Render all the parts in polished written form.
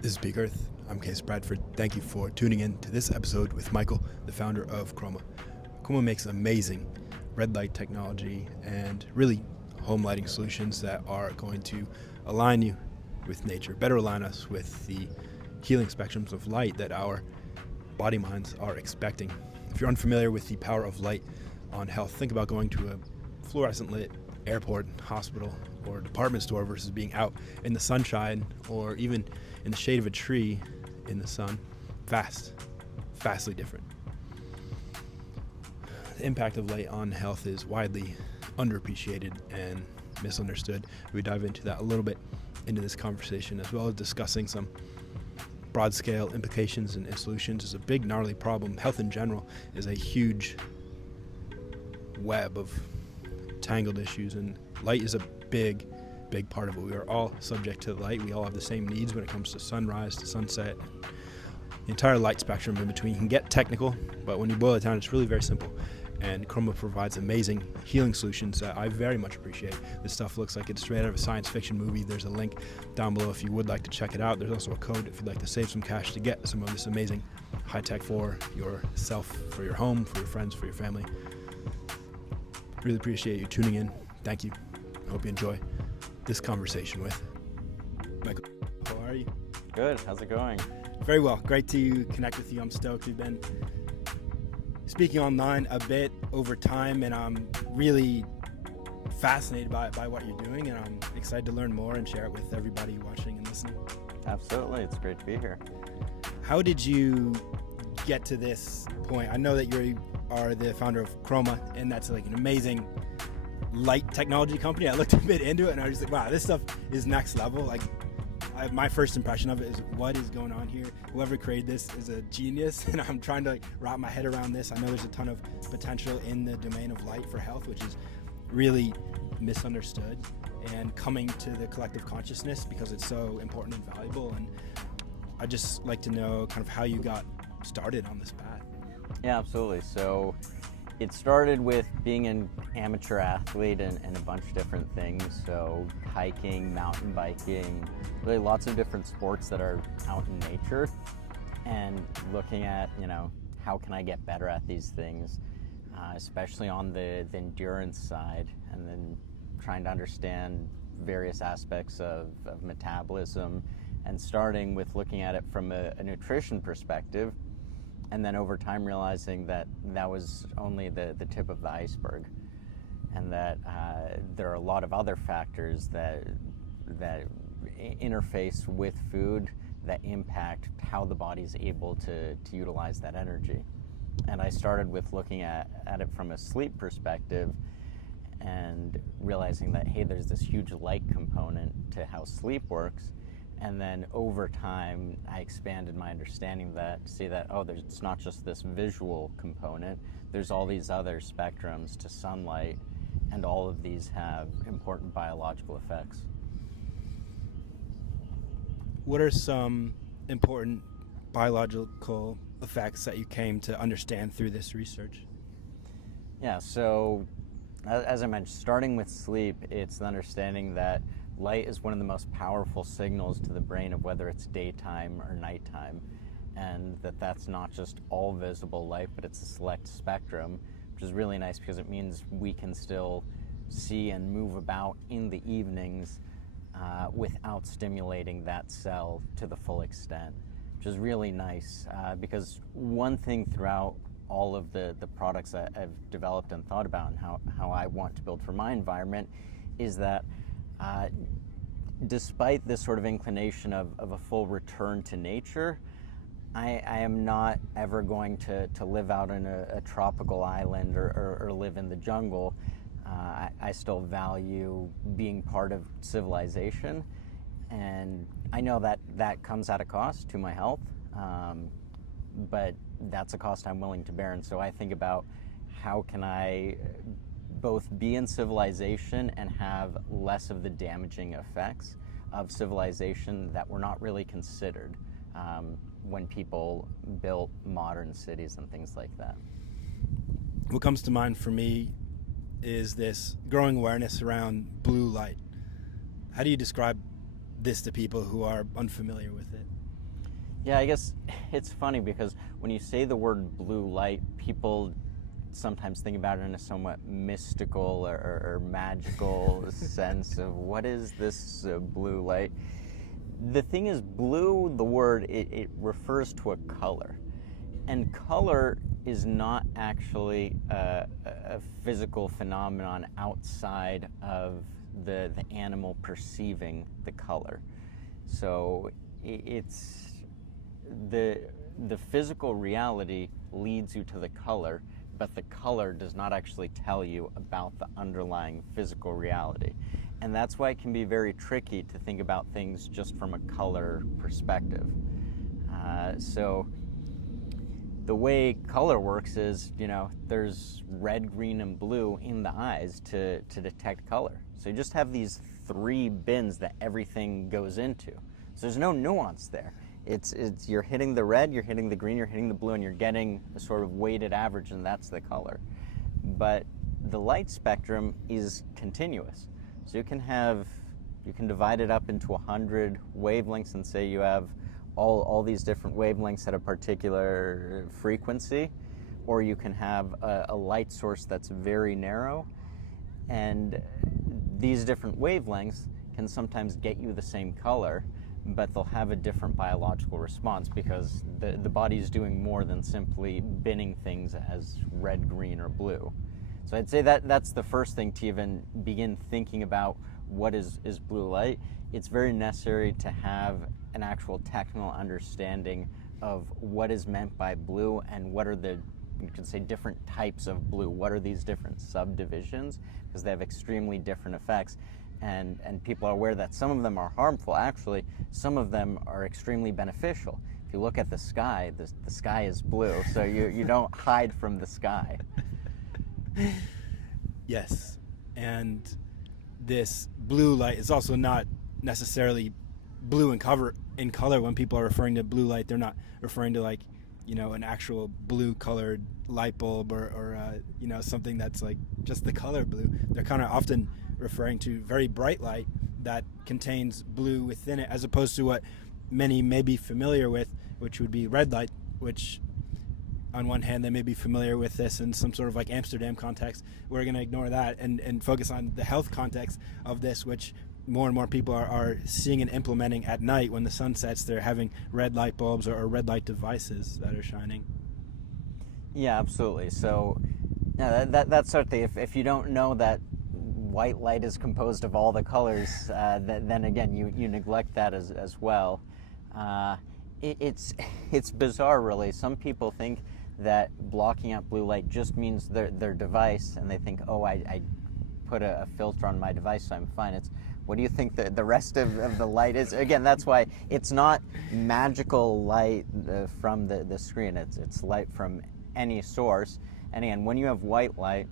This is Big Earth. I'm Case Bradford. Thank you for tuning in to this episode with Michael, the founder of Chroma. Chroma makes amazing red light technology and really home lighting solutions that are going to align you with nature, better align us with the healing spectrums of light that our body minds are expecting. If you're unfamiliar with the power of light on health, think about going to a fluorescent lit airport, hospital, or department store versus being out in the sunshine or even in the shade of a tree in the sun. Vastly different. The impact of light on health is widely underappreciated and misunderstood. We dive into that a little bit into this conversation, as well as discussing some broad scale implications and solutions. Is a big gnarly problem. Health in general is a huge web of tangled issues, and light is a big part of it. We are all subject to light. We all have the same needs when it comes to sunrise to sunset, the entire light spectrum in between. You can get technical, but when you boil it down, it's really very simple. And Chroma provides amazing healing solutions that I very much appreciate. This stuff looks like it's straight out of a science fiction movie. There's a link down below if you would like to check it out. There's also a code if you'd like to save some cash to get some of this amazing high tech for yourself, for your home, for your friends, for your family. Really appreciate you tuning in. Thank you. I hope you enjoy this conversation with Michael. How are you? Good. How's it going? Very well. Great to connect with you. I'm stoked. We've been speaking online a bit over time, and I'm really fascinated by what you're doing, and I'm excited to learn more and share it with everybody watching and listening. Absolutely. It's great to be here. How did you get to this point? I know that you are the founder of Chroma, and that's like an amazing light technology company. I looked a bit into it and I was like, wow, this stuff is next level. Like, my first impression of it is, what is going on here? Whoever created this is a genius, and I'm trying to wrap my head around this. I know there's a ton of potential in the domain of light for health, which is really misunderstood and coming to the collective consciousness because it's so important and valuable. And I'd just like to know kind of how you got started on this path. Yeah, absolutely. So it started with being an amateur athlete and a bunch of different things. So hiking, mountain biking, really lots of different sports that are out in nature, and looking at, how can I get better at these things, especially on the endurance side, and then trying to understand various aspects of metabolism, and starting with looking at it from a nutrition perspective. And then over time realizing that was only the tip of the iceberg, and that there are a lot of other factors that interface with food that impact how the body's able to utilize that energy. And I started with looking at it from a sleep perspective and realizing that, hey, there's this huge light component to how sleep works. And then over time, I expanded my understanding that, it's not just this visual component, there's all these other spectrums to sunlight, and all of these have important biological effects. What are some important biological effects that you came to understand through this research? Yeah, so as I mentioned, starting with sleep, it's the understanding that light is one of the most powerful signals to the brain of whether it's daytime or nighttime, and that's not just all visible light, but it's a select spectrum, which is really nice because it means we can still see and move about in the evenings without stimulating that cell to the full extent, which is really nice because one thing throughout all of the products that I've developed and thought about and how I want to build for my environment is that despite this sort of inclination of a full return to nature, I am not ever going to live out in a tropical island or live in the jungle. I still value being part of civilization, and I know that comes at a cost to my health, but that's a cost I'm willing to bear. And so I think about how can I both be in civilization and have less of the damaging effects of civilization that were not really considered when people built modern cities and things like that. What comes to mind for me is this growing awareness around blue light. How do you describe this to people who are unfamiliar with it? Yeah, I guess it's funny because when you say the word blue light, people sometimes think about it in a somewhat mystical or magical sense of what is this blue light. The thing is, blue, the word, it refers to a color. And color is not actually a physical phenomenon outside of the animal perceiving the color. So it's the physical reality leads you to the color, but the color does not actually tell you about the underlying physical reality. And that's why it can be very tricky to think about things just from a color perspective. So the way color works is, there's red, green, and blue in the eyes to detect color. So you just have these three bins that everything goes into. So there's no nuance there. It's you're hitting the red, you're hitting the green, you're hitting the blue, and you're getting a sort of weighted average, and that's the color. But the light spectrum is continuous. So you can divide it up into 100 wavelengths and say you have all these different wavelengths at a particular frequency, or you can have a light source that's very narrow, and these different wavelengths can sometimes get you the same color, but they'll have a different biological response because the body is doing more than simply binning things as red, green, or blue. So I'd say that's the first thing to even begin thinking about what is blue light. It's very necessary to have an actual technical understanding of what is meant by blue and what are you could say, different types of blue. What are these different subdivisions? Because they have extremely different effects. And people are aware that some of them are harmful. Actually, some of them are extremely beneficial. If you look at the sky, the sky is blue, so you don't hide from the sky. Yes, and this blue light is also not necessarily blue in color. When people are referring to blue light, they're not referring to an actual blue colored light bulb or something that's like just the color blue. They're kind of often referring to very bright light that contains blue within it, as opposed to what many may be familiar with, which would be red light, which on one hand they may be familiar with this in some sort of like Amsterdam context. We're going to ignore that and focus on the health context of this, which more and more people are seeing and implementing at night when the sun sets. They're having red light bulbs or red light devices that are shining. Yeah, absolutely. So that's sort of the, if you don't know that white light is composed of all the colors, then again you neglect that as well. It's bizarre, really. Some people think that blocking out blue light just means their device, and they think, oh, I put a filter on my device, so I'm fine. It's what do you think the rest of the light is? Again, that's why it's not magical light from the screen. It's light from any source. And again, when you have white light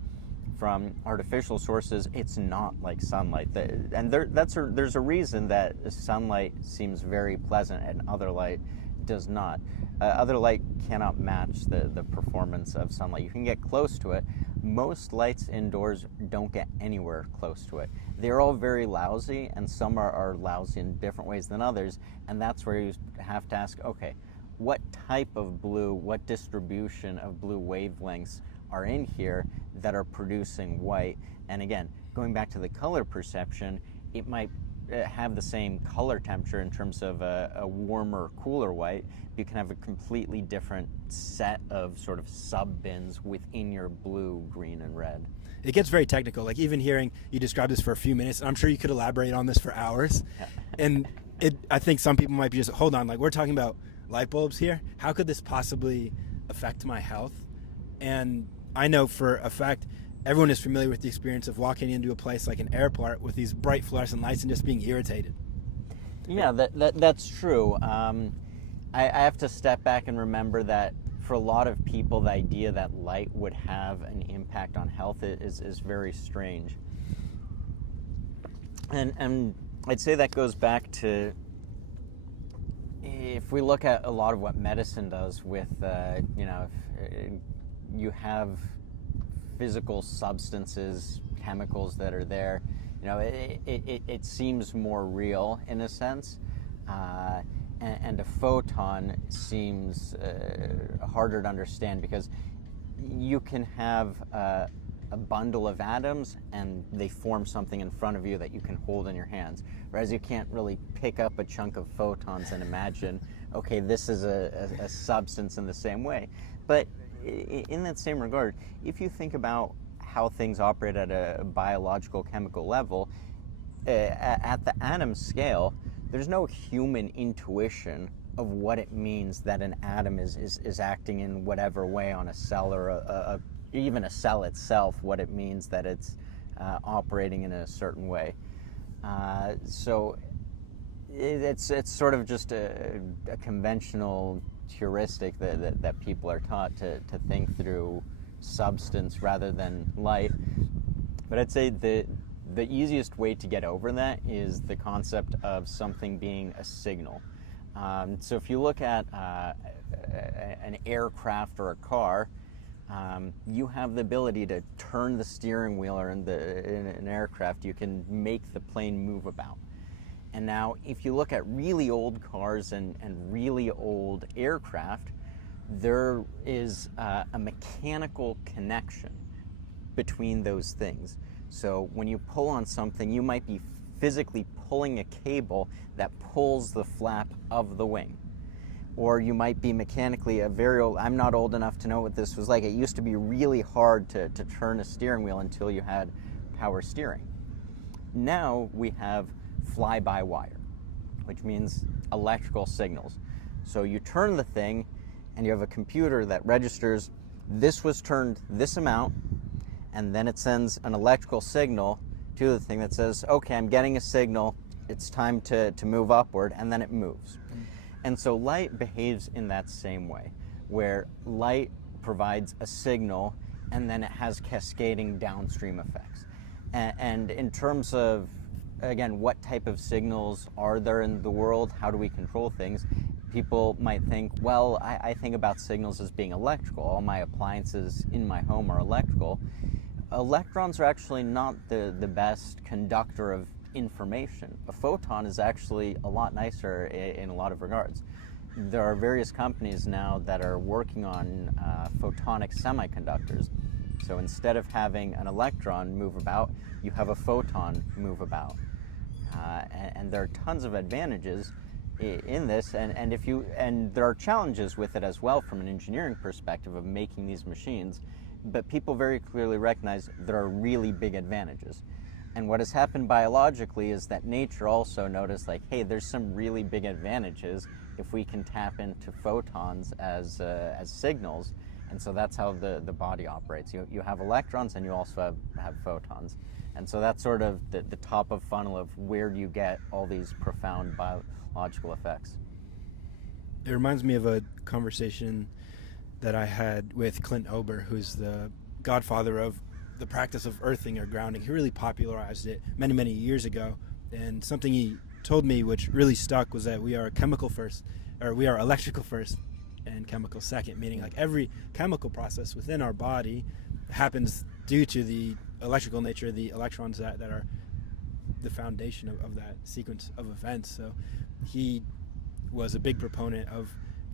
from artificial sources, it's not like sunlight. And there's a reason that sunlight seems very pleasant and other light does not. Other light cannot match the performance of sunlight. You can get close to it. Most lights indoors don't get anywhere close to it. They're all very lousy, and some are lousy in different ways than others, and that's where you have to ask, okay, what type of blue, what distribution of blue wavelengths are in here that are producing white? And again, going back to the color perception, it might have the same color temperature in terms of a warmer, cooler white. You can have a completely different set of sort of sub-bins within your blue, green, and red. It gets very technical. Like even hearing you describe this for a few minutes, I'm sure you could elaborate on this for hours. And I think some people might be just, hold on, like we're talking about light bulbs here. How could this possibly affect my health? And I know for a fact, everyone is familiar with the experience of walking into a place like an airport with these bright fluorescent lights and just being irritated. Yeah, that's true. I have to step back and remember that for a lot of people, the idea that light would have an impact on health is very strange. And I'd say that goes back to, if we look at a lot of what medicine does with, if you have physical substances, chemicals that are there, it seems more real in a sense. And and a photon seems harder to understand, because you can have a bundle of atoms and they form something in front of you that you can hold in your hands, whereas you can't really pick up a chunk of photons and imagine, okay, this is a substance in the same way. But in that same regard, if you think about how things operate at a biological chemical level, at the atom scale, there's no human intuition of what it means that an atom is acting in whatever way on a cell, or even a cell itself, what it means that it's operating in a certain way. So it's sort of just a conventional heuristic that people are taught to think through substance rather than light. But I'd say the easiest way to get over that is the concept of something being a signal. So if you look at an aircraft or a car, you have the ability to turn the steering wheel, or in an aircraft, you can make the plane move about. And now, if you look at really old cars and really old aircraft, there is a mechanical connection between those things. So when you pull on something, you might be physically pulling a cable that pulls the flap of the wing. Or you might be mechanically I'm not old enough to know what this was like. It used to be really hard to turn a steering wheel until you had power steering. Now we have fly-by-wire, which means electrical signals. So you turn the thing and you have a computer that registers this was turned this amount, and then it sends an electrical signal to the thing that says, okay, I'm getting a signal, it's time to move upward, and then it moves. And so light behaves in that same way, where light provides a signal and then it has cascading downstream effects. And in terms of, again, what type of signals are there in the world, how do we control things, people might think, well, I think about signals as being electrical. All my appliances in my home are electrical. Electrons are actually not the best conductor of information. A photon is actually a lot nicer in a lot of regards. There are various companies now that are working on photonic semiconductors. So instead of having an electron move about, you have a photon move about. And there are tons of advantages in this, and there are challenges with it as well from an engineering perspective of making these machines, but people very clearly recognize there are really big advantages. And what has happened biologically is that nature also noticed, like, hey, there's some really big advantages if we can tap into photons as signals. And so that's how the body operates. You have electrons and you also have photons. And so that's sort of the top of funnel of where do you get all these profound biological effects. It reminds me of a conversation that I had with Clint Ober, who's the godfather of the practice of earthing or grounding. He really popularized it many, many years ago. And something he told me which really stuck was that we are chemical first, or we are electrical first and chemical second, meaning like every chemical process within our body happens due to the electrical nature of the electrons that are the foundation of that sequence of events. So he was a big proponent of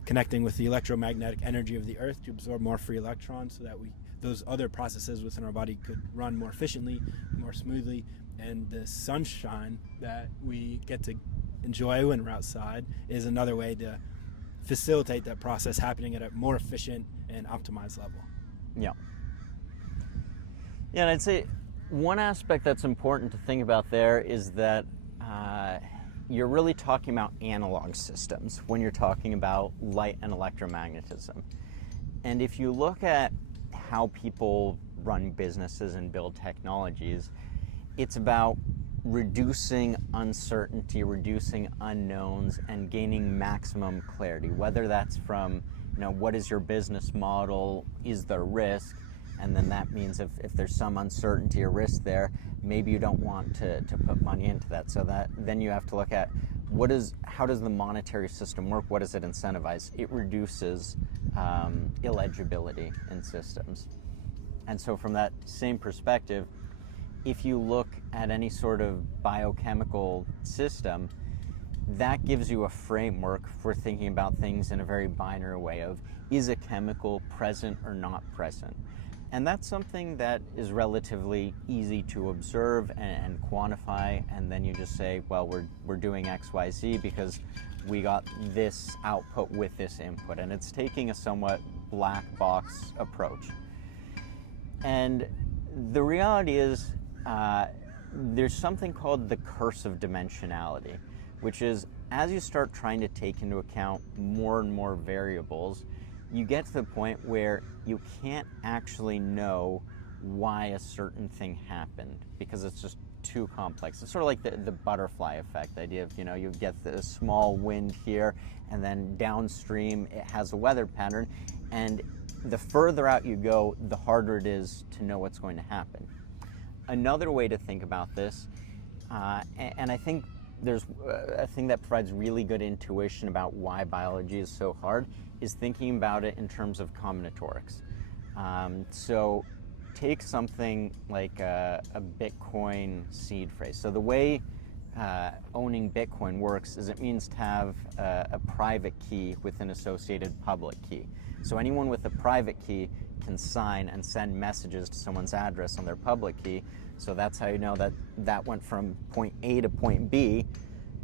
connecting with the electromagnetic energy of the earth to absorb more free electrons so that those other processes within our body could run more efficiently, more smoothly, and the sunshine that we get to enjoy when we're outside is another way to facilitate that process happening at a more efficient and optimized level. Yeah. Yeah, and I'd say one aspect that's important to think about there is that you're really talking about analog systems when you're talking about light and electromagnetism. And if you look at how people run businesses and build technologies, it's about reducing uncertainty, reducing unknowns, and gaining maximum clarity, whether that's from, what is your business model, is there risk, and then that means if there's some uncertainty or risk there, maybe you don't want to put money into that. So that then you have to look at how does the monetary system work? What does it incentivize? It reduces illegibility in systems. And so from that same perspective, if you look at any sort of biochemical system, that gives you a framework for thinking about things in a very binary way of, is a chemical present or not present? And that's something that is relatively easy to observe and quantify, and then you just say, well, we're doing X, Y, Z because we got this output with this input, and it's taking a somewhat black box approach. And the reality is there's something called the curse of dimensionality, which is as you start trying to take into account more and more variables, you get to the point where you can't actually know why a certain thing happened because it's just too complex. It's sort of like the butterfly effect, the idea of, you get the small wind here and then downstream it has a weather pattern, and the further out you go, the harder it is to know what's going to happen. Another way to think about this, and I think there's a thing that provides really good intuition about why biology is so hard, is thinking about it in terms of combinatorics. So take something like a Bitcoin seed phrase. So the way owning Bitcoin works is it means to have a private key with an associated public key. So anyone with a private key can sign and send messages to someone's address on their public key. So that's how you know that went from point A to point B,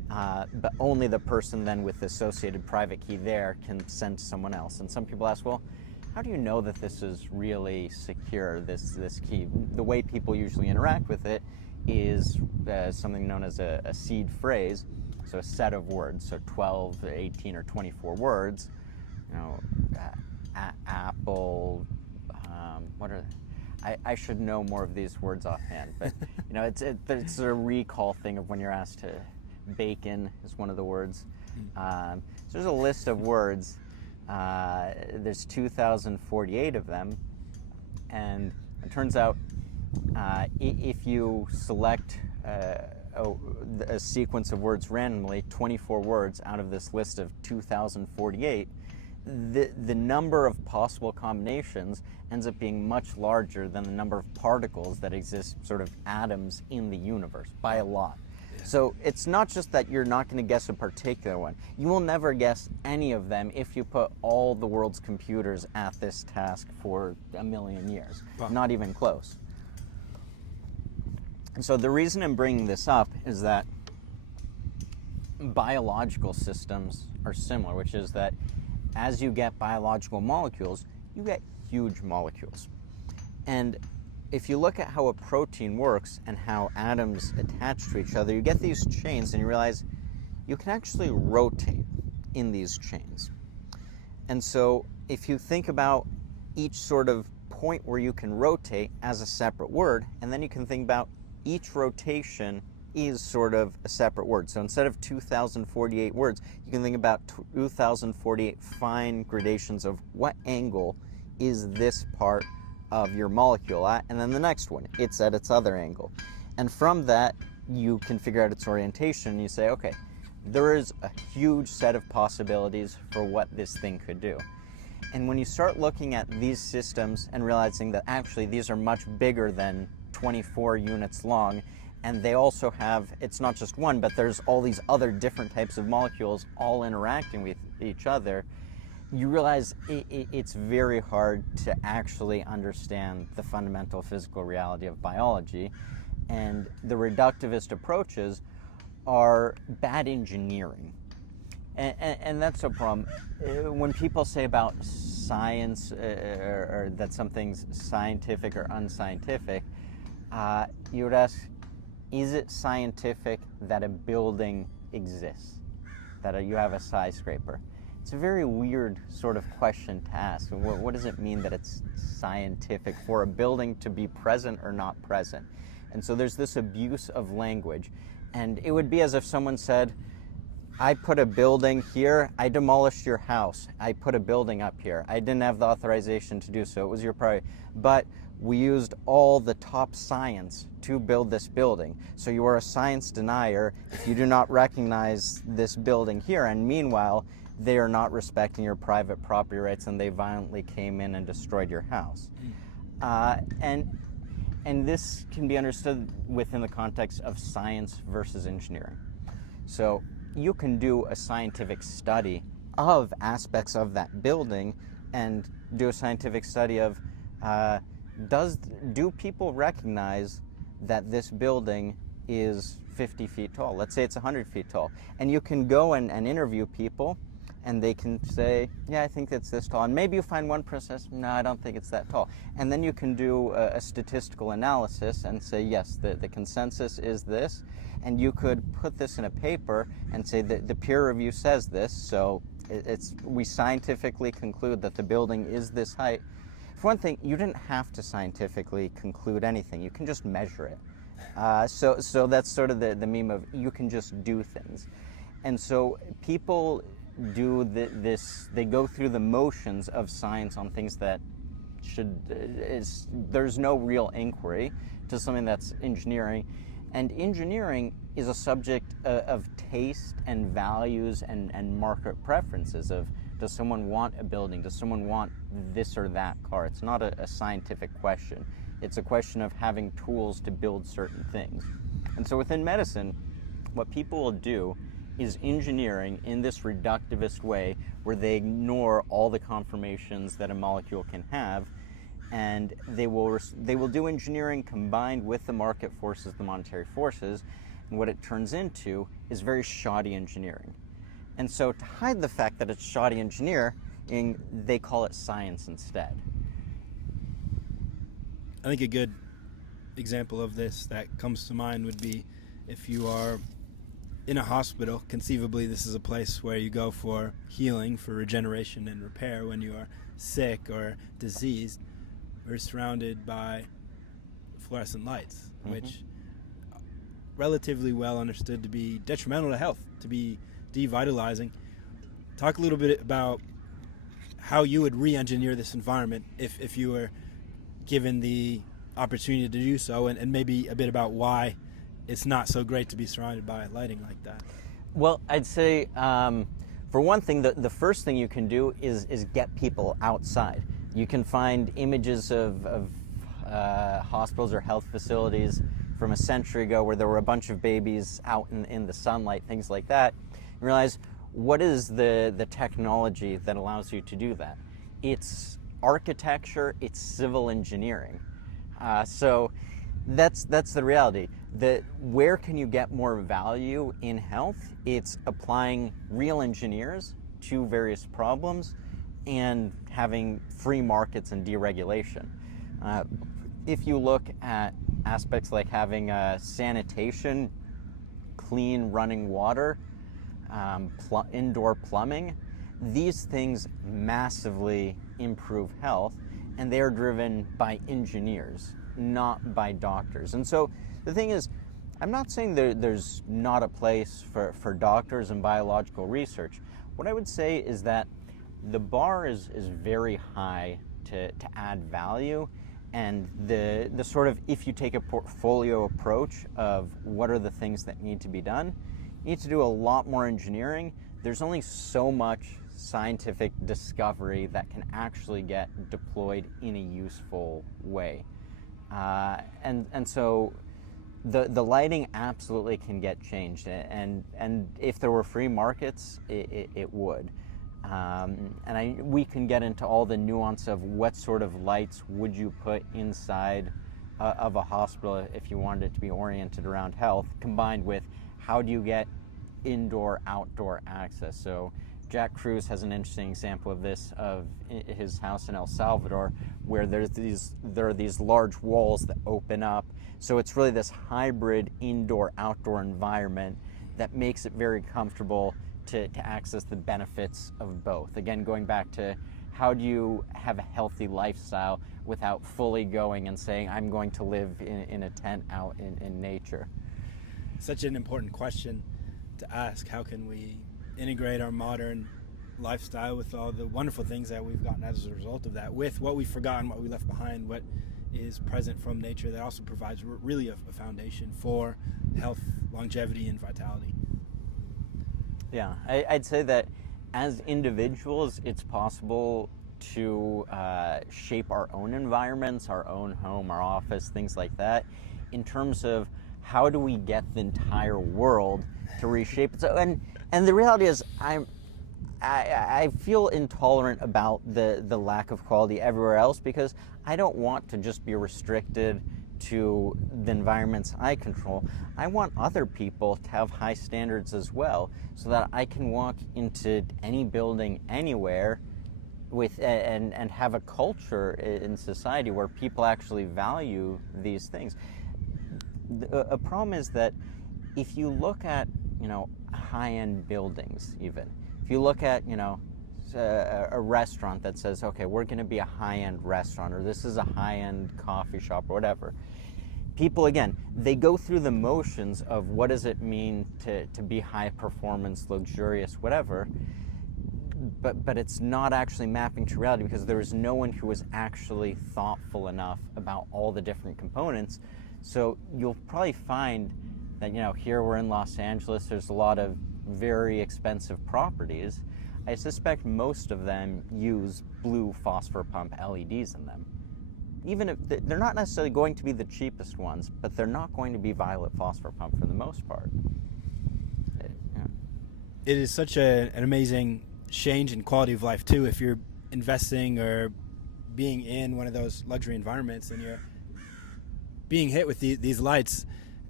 but only the person then with the associated private key there can send to someone else. And some people ask, well, how do you know that this is really secure, this key? The way people usually interact with it is something known as a seed phrase, so a set of words, so 12, 18, or 24 words. Apple, what are I should know more of these words offhand, but it's a recall thing of when you're asked to. Bacon is one of the words. So there's a list of words. There's 2,048 of them, and it turns out if you select a sequence of words randomly, 24 words out of this list of 2,048, the number of possible combinations ends up being much larger than the number of particles that exist, sort of atoms in the universe, by a lot. So it's not just that you're not going to guess a particular one. You will never guess any of them if you put all the world's computers at this task for 1,000,000 years. Wow. Not even close. And so the reason I'm bringing this up is that biological systems are similar, which is that as you get biological molecules, you get huge molecules. And if you look at how a protein works and how atoms attach to each other, you get these chains and you realize you can actually rotate in these chains. And so if you think about each sort of point where you can rotate as a separate word, and then you can think about each rotation is sort of a separate word. So instead of 2,048 words, you can think about 2,048 fine gradations of what angle is this part of your molecule at, and then the next one, it's at its other angle. And from that, you can figure out its orientation, and you say, okay, there is a huge set of possibilities for what this thing could do. And when you start looking at these systems and realizing that actually these are much bigger than 24 units long, and they also have, it's not just one, but there's all these other different types of molecules all interacting with each other, you realize it's very hard to actually understand the fundamental physical reality of biology, and the reductivist approaches are bad engineering. And that's a problem. When people say about science or that something's scientific or unscientific, you would ask, is it scientific that a building exists, that you have a skyscraper? It's a very weird sort of question to ask. What does it mean that it's scientific for a building to be present or not present? And so there's this abuse of language. And it would be as if someone said, I put a building here, I demolished your house, I put a building up here. I didn't have the authorization to do so, it was your priority. But we used all the top science to build this building. So you are a science denier if you do not recognize this building here. And meanwhile, they are not respecting your private property rights, and they violently came in and destroyed your house. And this can be understood within the context of science versus engineering. So you can do a scientific study of aspects of that building and do a scientific study of do people recognize that this building is 50 feet tall? Let's say it's 100 feet tall. And you can go and interview people, and they can say, yeah, I think it's this tall. And maybe you find one person says, no, I don't think it's that tall. And then you can do a statistical analysis and say, yes, the consensus is this. And you could put this in a paper and say that the peer review says this, so we scientifically conclude that the building is this height. For one thing, you didn't have to scientifically conclude anything. You can just measure it. So that's sort of the meme of you can just do things. And so people do this, they go through the motions of science on things that there's no real inquiry to something that's engineering. And engineering is a subject of taste and values and market preferences of, does someone want a building? Does someone want this or that car? It's not a scientific question. It's a question of having tools to build certain things. And so within medicine, what people will do is engineering in this reductivist way where they ignore all the conformations that a molecule can have, and they will do engineering combined with the market forces, the monetary forces, and what it turns into is very shoddy engineering. And so to hide the fact that it's shoddy engineering, they call it science instead. I think a good example of this that comes to mind would be if you are in a hospital. Conceivably, this is a place where you go for healing, for regeneration and repair when you are sick or diseased. We're surrounded by fluorescent lights, which are relatively well understood to be detrimental to health, to be devitalizing. Talk a little bit about how you would re-engineer this environment if you were given the opportunity to do so, and maybe a bit about why it's not so great to be surrounded by lighting like that. Well, I'd say, for one thing, the first thing you can do is get people outside. You can find images of hospitals or health facilities from a century ago where there were a bunch of babies out in the sunlight, things like that. You realize, what is the technology that allows you to do that? It's architecture, it's civil engineering. So that's the reality. Where can you get more value in health? It's applying real engineers to various problems and having free markets and deregulation. If you look at aspects like having sanitation, clean running water, indoor plumbing, these things massively improve health, and they are driven by engineers, not by doctors. And so the thing is, I'm not saying there's not a place for doctors and biological research. What I would say is that the bar is very high to add value, and the sort of, if you take a portfolio approach of what are the things that need to be done, you need to do a lot more engineering. There's only so much scientific discovery that can actually get deployed in a useful way. And so the lighting absolutely can get changed, and if there were free markets, it would. We can get into all the nuance of what sort of lights would you put inside of a hospital if you wanted it to be oriented around health, combined with how do you get indoor-outdoor access. So Jack Cruz has an interesting example of this, of his house in El Salvador, where there are these large walls that open up. So it's really this hybrid indoor-outdoor environment that makes it very comfortable to access the benefits of both. Again, going back to how do you have a healthy lifestyle without fully going and saying, I'm going to live in a tent out in nature. Such an important question to ask. How can we integrate our modern lifestyle with all the wonderful things that we've gotten as a result of that, with what we've forgotten, what we left behind, what is present from nature that also provides really a foundation for health, longevity, and vitality. Yeah, I'd say that as individuals, it's possible to shape our own environments, our own home, our office, things like that, in terms of how do we get the entire world to reshape it? So, and the reality is, I feel intolerant about the lack of quality everywhere else, because I don't want to just be restricted to the environments I control. I want other people to have high standards as well, so that I can walk into any building anywhere with and have a culture in society where people actually value these things. A problem is that if you look at, high-end buildings, even if you look at, a restaurant that says, okay, we're going to be a high-end restaurant, or this is a high-end coffee shop, or whatever. People, again, they go through the motions of what does it mean to be high performance, luxurious, whatever, but it's not actually mapping to reality, because there is no one who was actually thoughtful enough about all the different components. So you'll probably find that, here we're in Los Angeles, there's a lot of very expensive properties. I suspect most of them use blue phosphor pump LEDs in them. Even if they're not necessarily going to be the cheapest ones, but they're not going to be violet phosphor pump for the most part. It is such an amazing change in quality of life too, if you're investing or being in one of those luxury environments and you're being hit with these lights.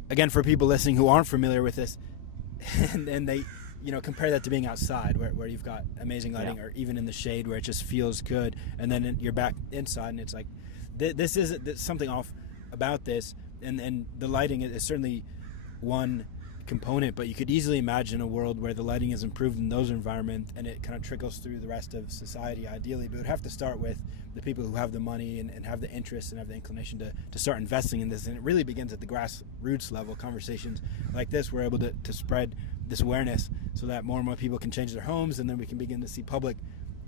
Again, for people listening who aren't familiar with this, and they compare that to being outside where you've got amazing lighting, or even in the shade where it just feels good, and then you're back inside and it's like this isn't something off about this, and the lighting is certainly one component, but you could easily imagine a world where the lighting is improved in those environments and it kind of trickles through the rest of society ideally. But it would have to start with the people who have the money and have the interest and have the inclination to start investing in this, and it really begins at the grassroots level. Conversations like this, we're able to spread this awareness so that more and more people can change their homes, and then we can begin to see public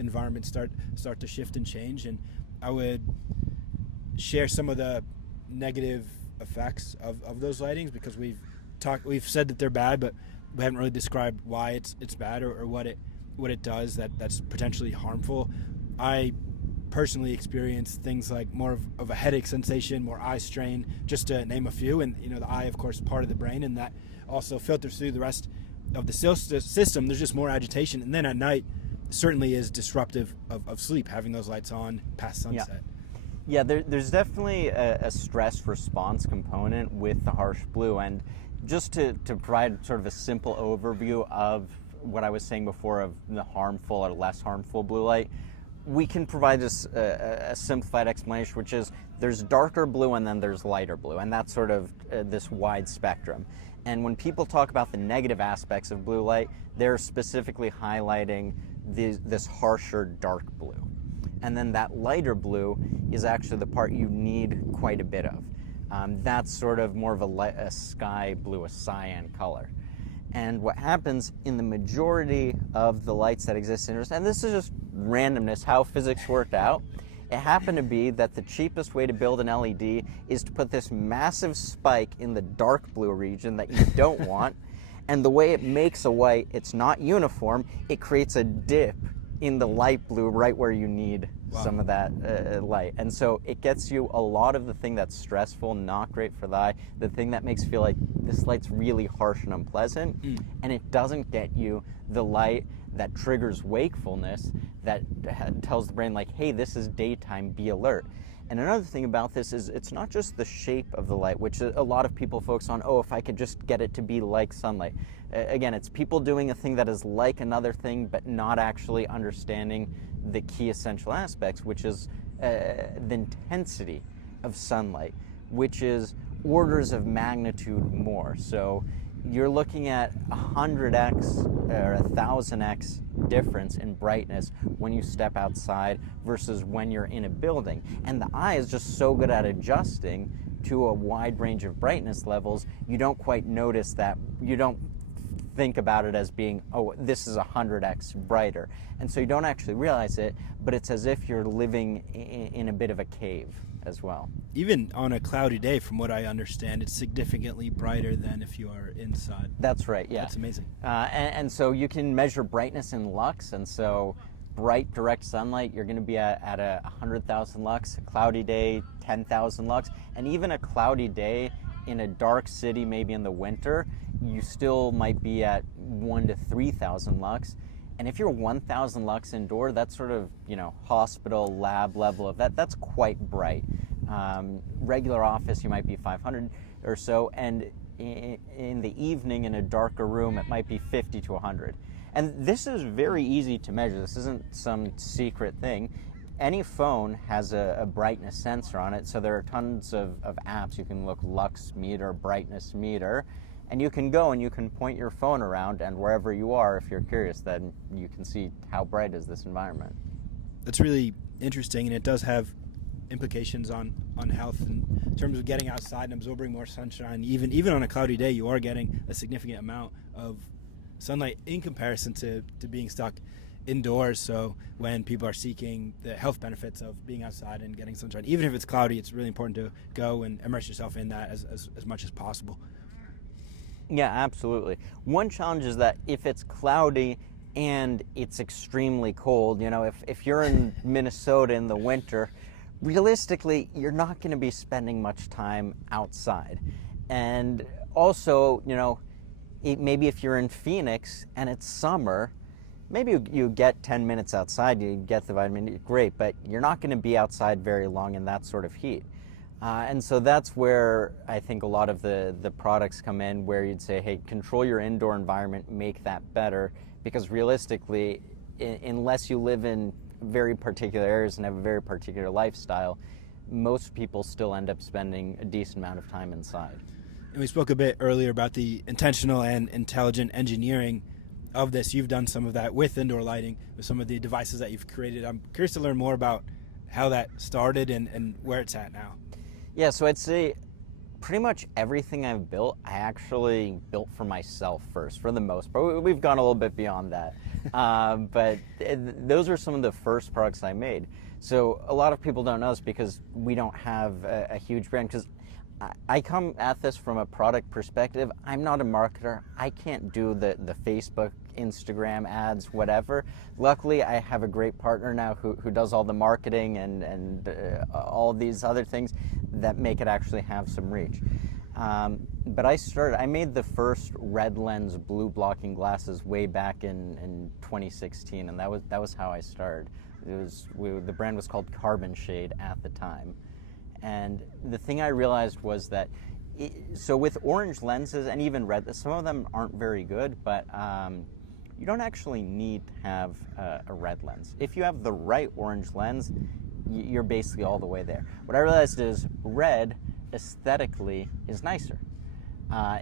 environments start to shift and change. And I would share some of the negative effects of those lightings, because we've said that they're bad, but we haven't really described why it's bad or what it does that's potentially harmful. I personally experience things like more of a headache sensation, more eye strain, just to name a few. And the eye, of course, is part of the brain, and that also filters through the rest of the system. There's just more agitation, and then at night certainly is disruptive of sleep, having those lights on past sunset. Yeah, there's definitely a stress response component with the harsh blue. And just to provide sort of a simple overview of what I was saying before of the harmful or less harmful blue light, we can provide this a simplified explanation, which is there's darker blue and then there's lighter blue, and that's sort of this wide spectrum. And when people talk about the negative aspects of blue light, they're specifically highlighting this harsher dark blue. And then that lighter blue is actually the part you need quite a bit of. That's sort of more of a sky blue, a cyan color. And what happens in the majority of the lights that exist in, and this is just randomness, how physics worked out, it happened to be that the cheapest way to build an LED is to put this massive spike in the dark blue region that you don't want, and the way it makes a white, it's not uniform, it creates a dip in the light blue right where you need some of that light. And so it gets you a lot of the thing that's stressful, not great for the eye, the thing that makes you feel like this light's really harsh and unpleasant, and it doesn't get you the light that triggers wakefulness, that tells the brain like, hey, this is daytime, be alert. And another thing about this is it's not just the shape of the light, which a lot of people focus on, oh, if I could just get it to be like sunlight. Again, it's people doing a thing that is like another thing, but not actually understanding the key essential aspects, which is the intensity of sunlight, which is orders of magnitude more. So you're looking at 100x or 1000x difference in brightness when you step outside versus when you're in a building. And the eye is just so good at adjusting to a wide range of brightness levels, you don't quite notice that. You don't think about it as being, oh, this is 100x brighter. And so you don't actually realize it, but it's as if you're living in a bit of a cave as well. Even on a cloudy day, from what I understand, it's significantly brighter than if you are inside. That's right, yeah. That's amazing. And so you can measure brightness in lux, and so bright direct sunlight, you're going to be at 100,000 lux, a cloudy day, 10,000 lux, and even a cloudy day in a dark city, maybe in the winter, you still might be at 1 to 3,000 lux. And if you're 1,000 lux indoor, that's sort of, hospital lab level of that. That's quite bright. Regular office, you might be 500 or so, and in the evening in a darker room, it might be 50 to 100. And this is very easy to measure. This isn't some secret thing. Any phone has a brightness sensor on it, so there are tons of apps. You can look lux meter, brightness meter, and you can go and you can point your phone around, and wherever you are, if you're curious, then you can see how bright is this environment. That's really interesting, and it does have implications on health in terms of getting outside and absorbing more sunshine. Even on a cloudy day, you are getting a significant amount of sunlight in comparison to being stuck indoors. So when people are seeking the health benefits of being outside and getting sunshine, even if it's cloudy, it's really important to go and immerse yourself in that as much as possible. Yeah, absolutely. One challenge is that if it's cloudy and it's extremely cold, if you're in Minnesota in the winter, realistically, you're not going to be spending much time outside. And also, maybe if you're in Phoenix and it's summer, maybe you get 10 minutes outside, you get the vitamin D, great, but you're not going to be outside very long in that sort of heat. And so that's where I think a lot of the products come in, where you'd say, hey, control your indoor environment, make that better, because realistically, unless you live in very particular areas and have a very particular lifestyle, most people still end up spending a decent amount of time inside. And we spoke a bit earlier about the intentional and intelligent engineering of this. You've done some of that with indoor lighting, with some of the devices that you've created. I'm curious to learn more about how that started and where it's at now. Yeah, so I'd say pretty much everything I've built, I actually built for myself first, for the most part. We've gone a little bit beyond that. But those are some of the first products I made. So a lot of people don't know this because we don't have a huge brand, because I come at this from a product perspective. I'm not a marketer. I can't do the Facebook, Instagram ads, whatever. Luckily, I have a great partner now who does all the marketing and all these other things that make it actually have some reach. But I made the first red lens blue blocking glasses way back in 2016, and that was how I started. The brand was called Carbon Shade at the time. And the thing I realized was that, so with orange lenses and even red, some of them aren't very good, but you don't actually need to have a red lens. If you have the right orange lens, you're basically all the way there. What I realized is red aesthetically is nicer.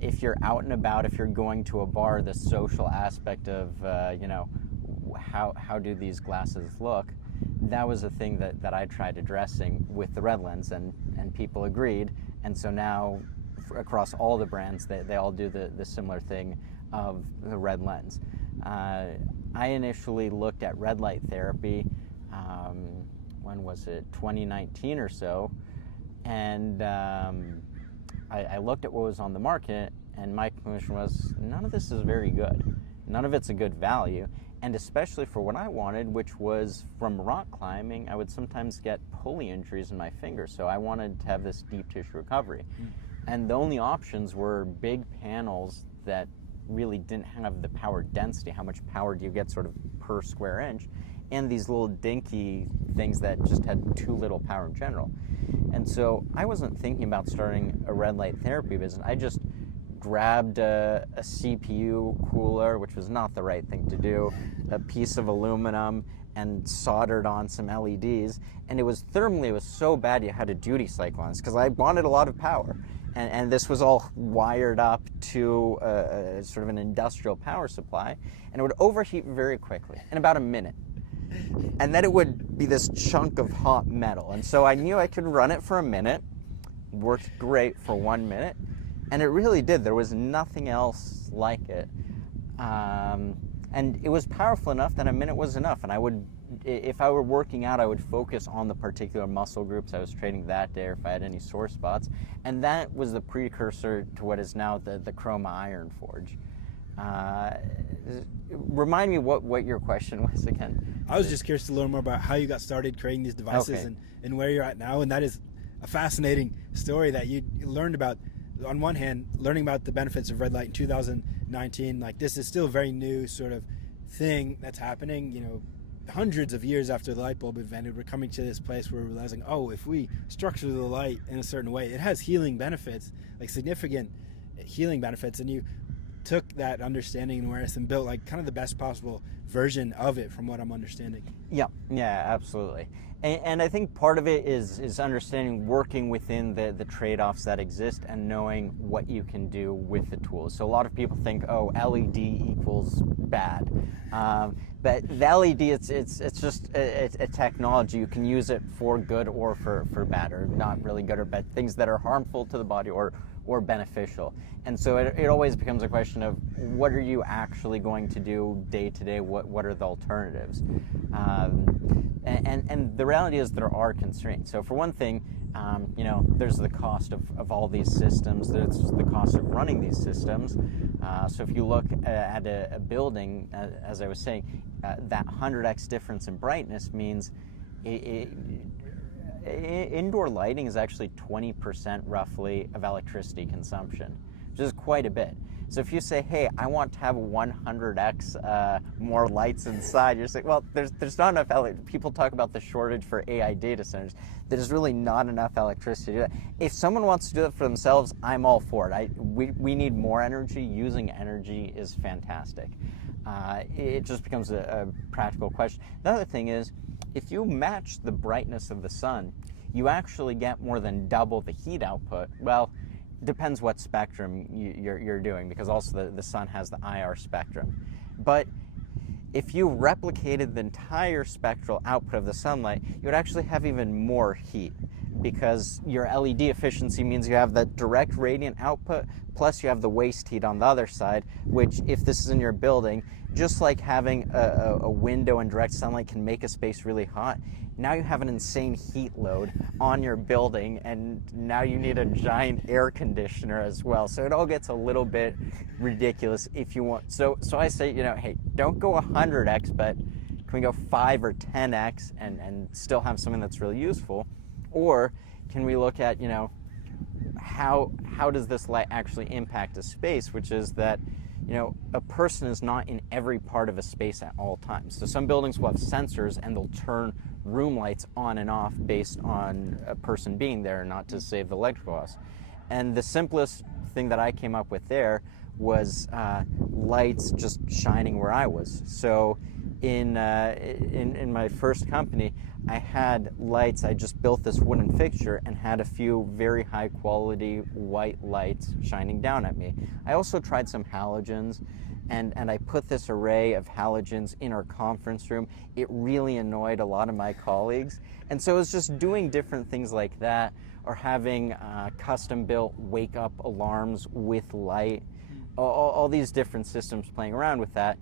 If you're out and about, if you're going to a bar, the social aspect of, how do these glasses look? That was a thing that I tried addressing with the red lens, and people agreed. And so now across all the brands, they all do the similar thing of the red lens. I initially looked at red light therapy, when was it, 2019 or so, and I looked at what was on the market, and my conclusion was none of this is very good. None of it's a good value. And especially for what I wanted, which was from rock climbing, I would sometimes get pulley injuries in my fingers. So I wanted to have this deep tissue recovery. And the only options were big panels that really didn't have the power density. How much power do you get sort of per square inch? And these little dinky things that just had too little power in general. And so I wasn't thinking about starting a red light therapy business. I just grabbed a CPU cooler, which was not the right thing to do, a piece of aluminum, and soldered on some LEDs. And it was so bad you had a duty cycle on this, because I wanted a lot of power. And this was all wired up to a sort of an industrial power supply, and it would overheat very quickly, in about a minute. And then it would be this chunk of hot metal. And so I knew I could run it for a minute, worked great for 1 minute, and it really did. There was nothing else like it. And it was powerful enough that a minute was enough. And if I were working out, I would focus on the particular muscle groups I was training that day, or if I had any sore spots. And that was the precursor to what is now the Chroma Iron Forge. Remind me what your question was again. I was just curious to learn more about how you got started creating these devices, okay, and where you're at now. And that is a fascinating story, that you learned about on one hand, learning about the benefits of red light in 2019, like this is still a very new sort of thing that's happening. You know, hundreds of years after the light bulb invented, we're coming to this place where we're realizing, oh, if we structure the light in a certain way, it has healing benefits, like significant healing benefits. And you took that understanding and awareness and built like kind of the best possible version of it, from what I'm understanding. Yeah, absolutely. And I think part of it is understanding, working within the trade-offs that exist and knowing what you can do with the tools. So a lot of people think, oh, LED equals bad. But the LED, it's just a technology. You can use it for good or for bad, or not really good or bad, things that are harmful to the body or beneficial. And so it always becomes a question of, what are you actually going to do day to day? What are the alternatives? And the reality is there are constraints. So for one thing, there's the cost of all these systems. There's the cost of running these systems. So if you look at a building, as I was saying, that 100x difference in brightness means indoor lighting is actually 20% roughly of electricity consumption, which is quite a bit. So if you say, hey, I want to have 100x more lights inside, you're saying, well, there's not enough people talk about the shortage for AI data centers. There's really not enough electricity to do that. If someone wants to do it for themselves, I'm all for it. We need more energy. Using energy is fantastic. It just becomes a practical question. The other thing is, if you match the brightness of the sun, you actually get more than double the heat output. Well, depends what spectrum you're doing, because also the sun has the IR spectrum. But if you replicated the entire spectral output of the sunlight, you would actually have even more heat, because your LED efficiency means you have the direct radiant output, plus you have the waste heat on the other side, which, if this is in your building, just like having a window and direct sunlight can make a space really hot, now you have an insane heat load on your building, and now you need a giant air conditioner as well. So it all gets a little bit ridiculous if you want. So I say, hey, don't go 100x, but can we go 5 or 10x and still have something that's really useful? Or can we look at, how does this light actually impact a space, which is that, a person is not in every part of a space at all times. So some buildings will have sensors, and they'll turn room lights on and off based on a person being there, not to save the electrical costs. And the simplest thing that I came up with there was lights just shining where I was. So in my first company, I had lights. I just built this wooden fixture and had a few very high quality white lights shining down at me. I also tried some halogens, and I put this array of halogens in our conference room. It really annoyed a lot of my colleagues. And so it was just doing different things like that, or having custom built wake up alarms with light, all these different systems playing around with that.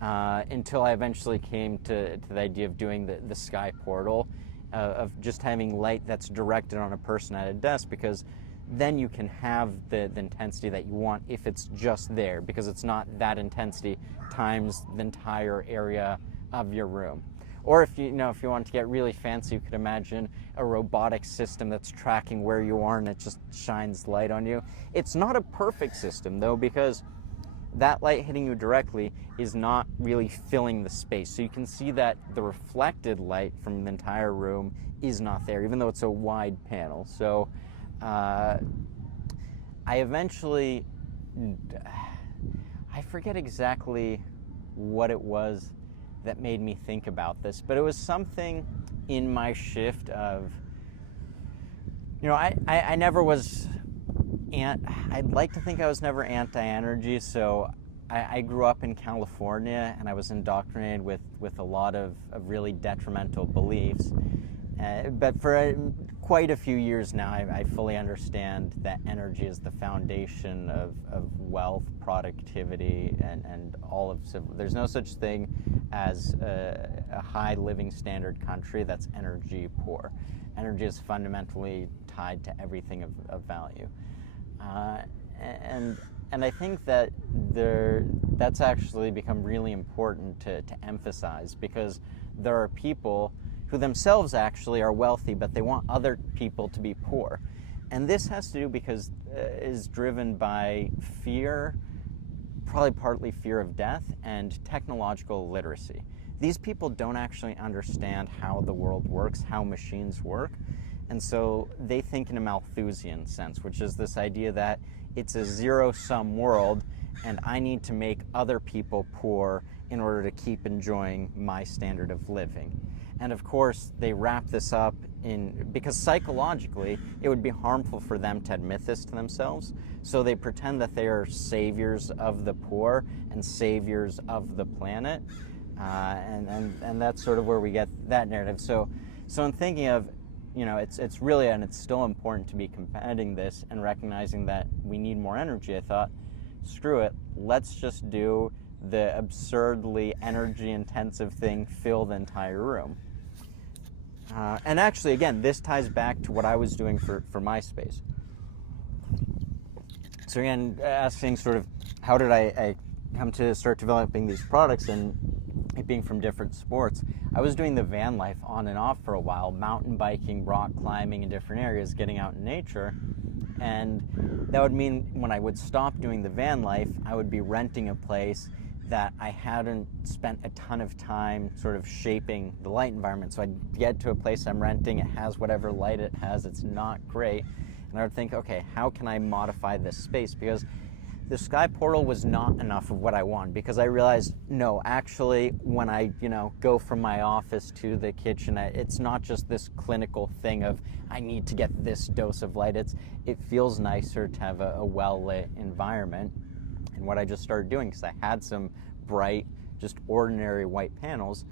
Until I eventually came to the idea of doing the sky portal, of just having light that's directed on a person at a desk, because then you can have the intensity that you want if it's just there, because it's not that intensity times the entire area of your room. Or if you want to get really fancy, you could imagine a robotic system that's tracking where you are, and it just shines light on you. It's not a perfect system though, because that light hitting you directly is not really filling the space. So you can see that the reflected light from the entire room is not there, even though it's a wide panel. So I eventually, I forget exactly what it was that made me think about this, but it was something in my shift of, I never was, I'd like to think I was never anti-energy, so I grew up in California, and I was indoctrinated with a lot of really detrimental beliefs. But for quite a few years now, I fully understand that energy is the foundation of wealth, productivity, and all of civil. There's no such thing as a high living standard country that's energy poor. Energy is fundamentally tied to everything of value. And I think that that's actually become really important to emphasize, because there are people who themselves actually are wealthy, but they want other people to be poor. And this has to do because is driven by fear, probably partly fear of death, and technological illiteracy. These people don't actually understand how the world works, how machines work, and so they think in a Malthusian sense, which is this idea that it's a zero-sum world and I need to make other people poor in order to keep enjoying my standard of living. And of course, they wrap this up because psychologically, it would be harmful for them to admit this to themselves. So they pretend that they are saviors of the poor and saviors of the planet. And that's sort of where we get that narrative. So in thinking of, it's really, and it's still important to be combating this and recognizing that we need more energy, I thought, screw it, let's just do the absurdly energy-intensive thing, fill the entire room. And actually, again, this ties back to what I was doing for my space. So again, asking sort of, how did I come to start developing these products, and it being from different sports. I was doing the van life on and off for a while, mountain biking, rock climbing in different areas, getting out in nature. And that would mean when I would stop doing the van life, I would be renting a place that I hadn't spent a ton of time sort of shaping the light environment. So I'd get to a place I'm renting, it has whatever light it has, it's not great. And I would think, okay, how can I modify this space? Because the sky portal was not enough of what I wanted, because I realized, no, actually, when I, go from my office to the kitchen, it's not just this clinical thing of, I need to get this dose of light. It feels nicer to have a well-lit environment. And what I just started doing, because I had some bright, just ordinary white panels,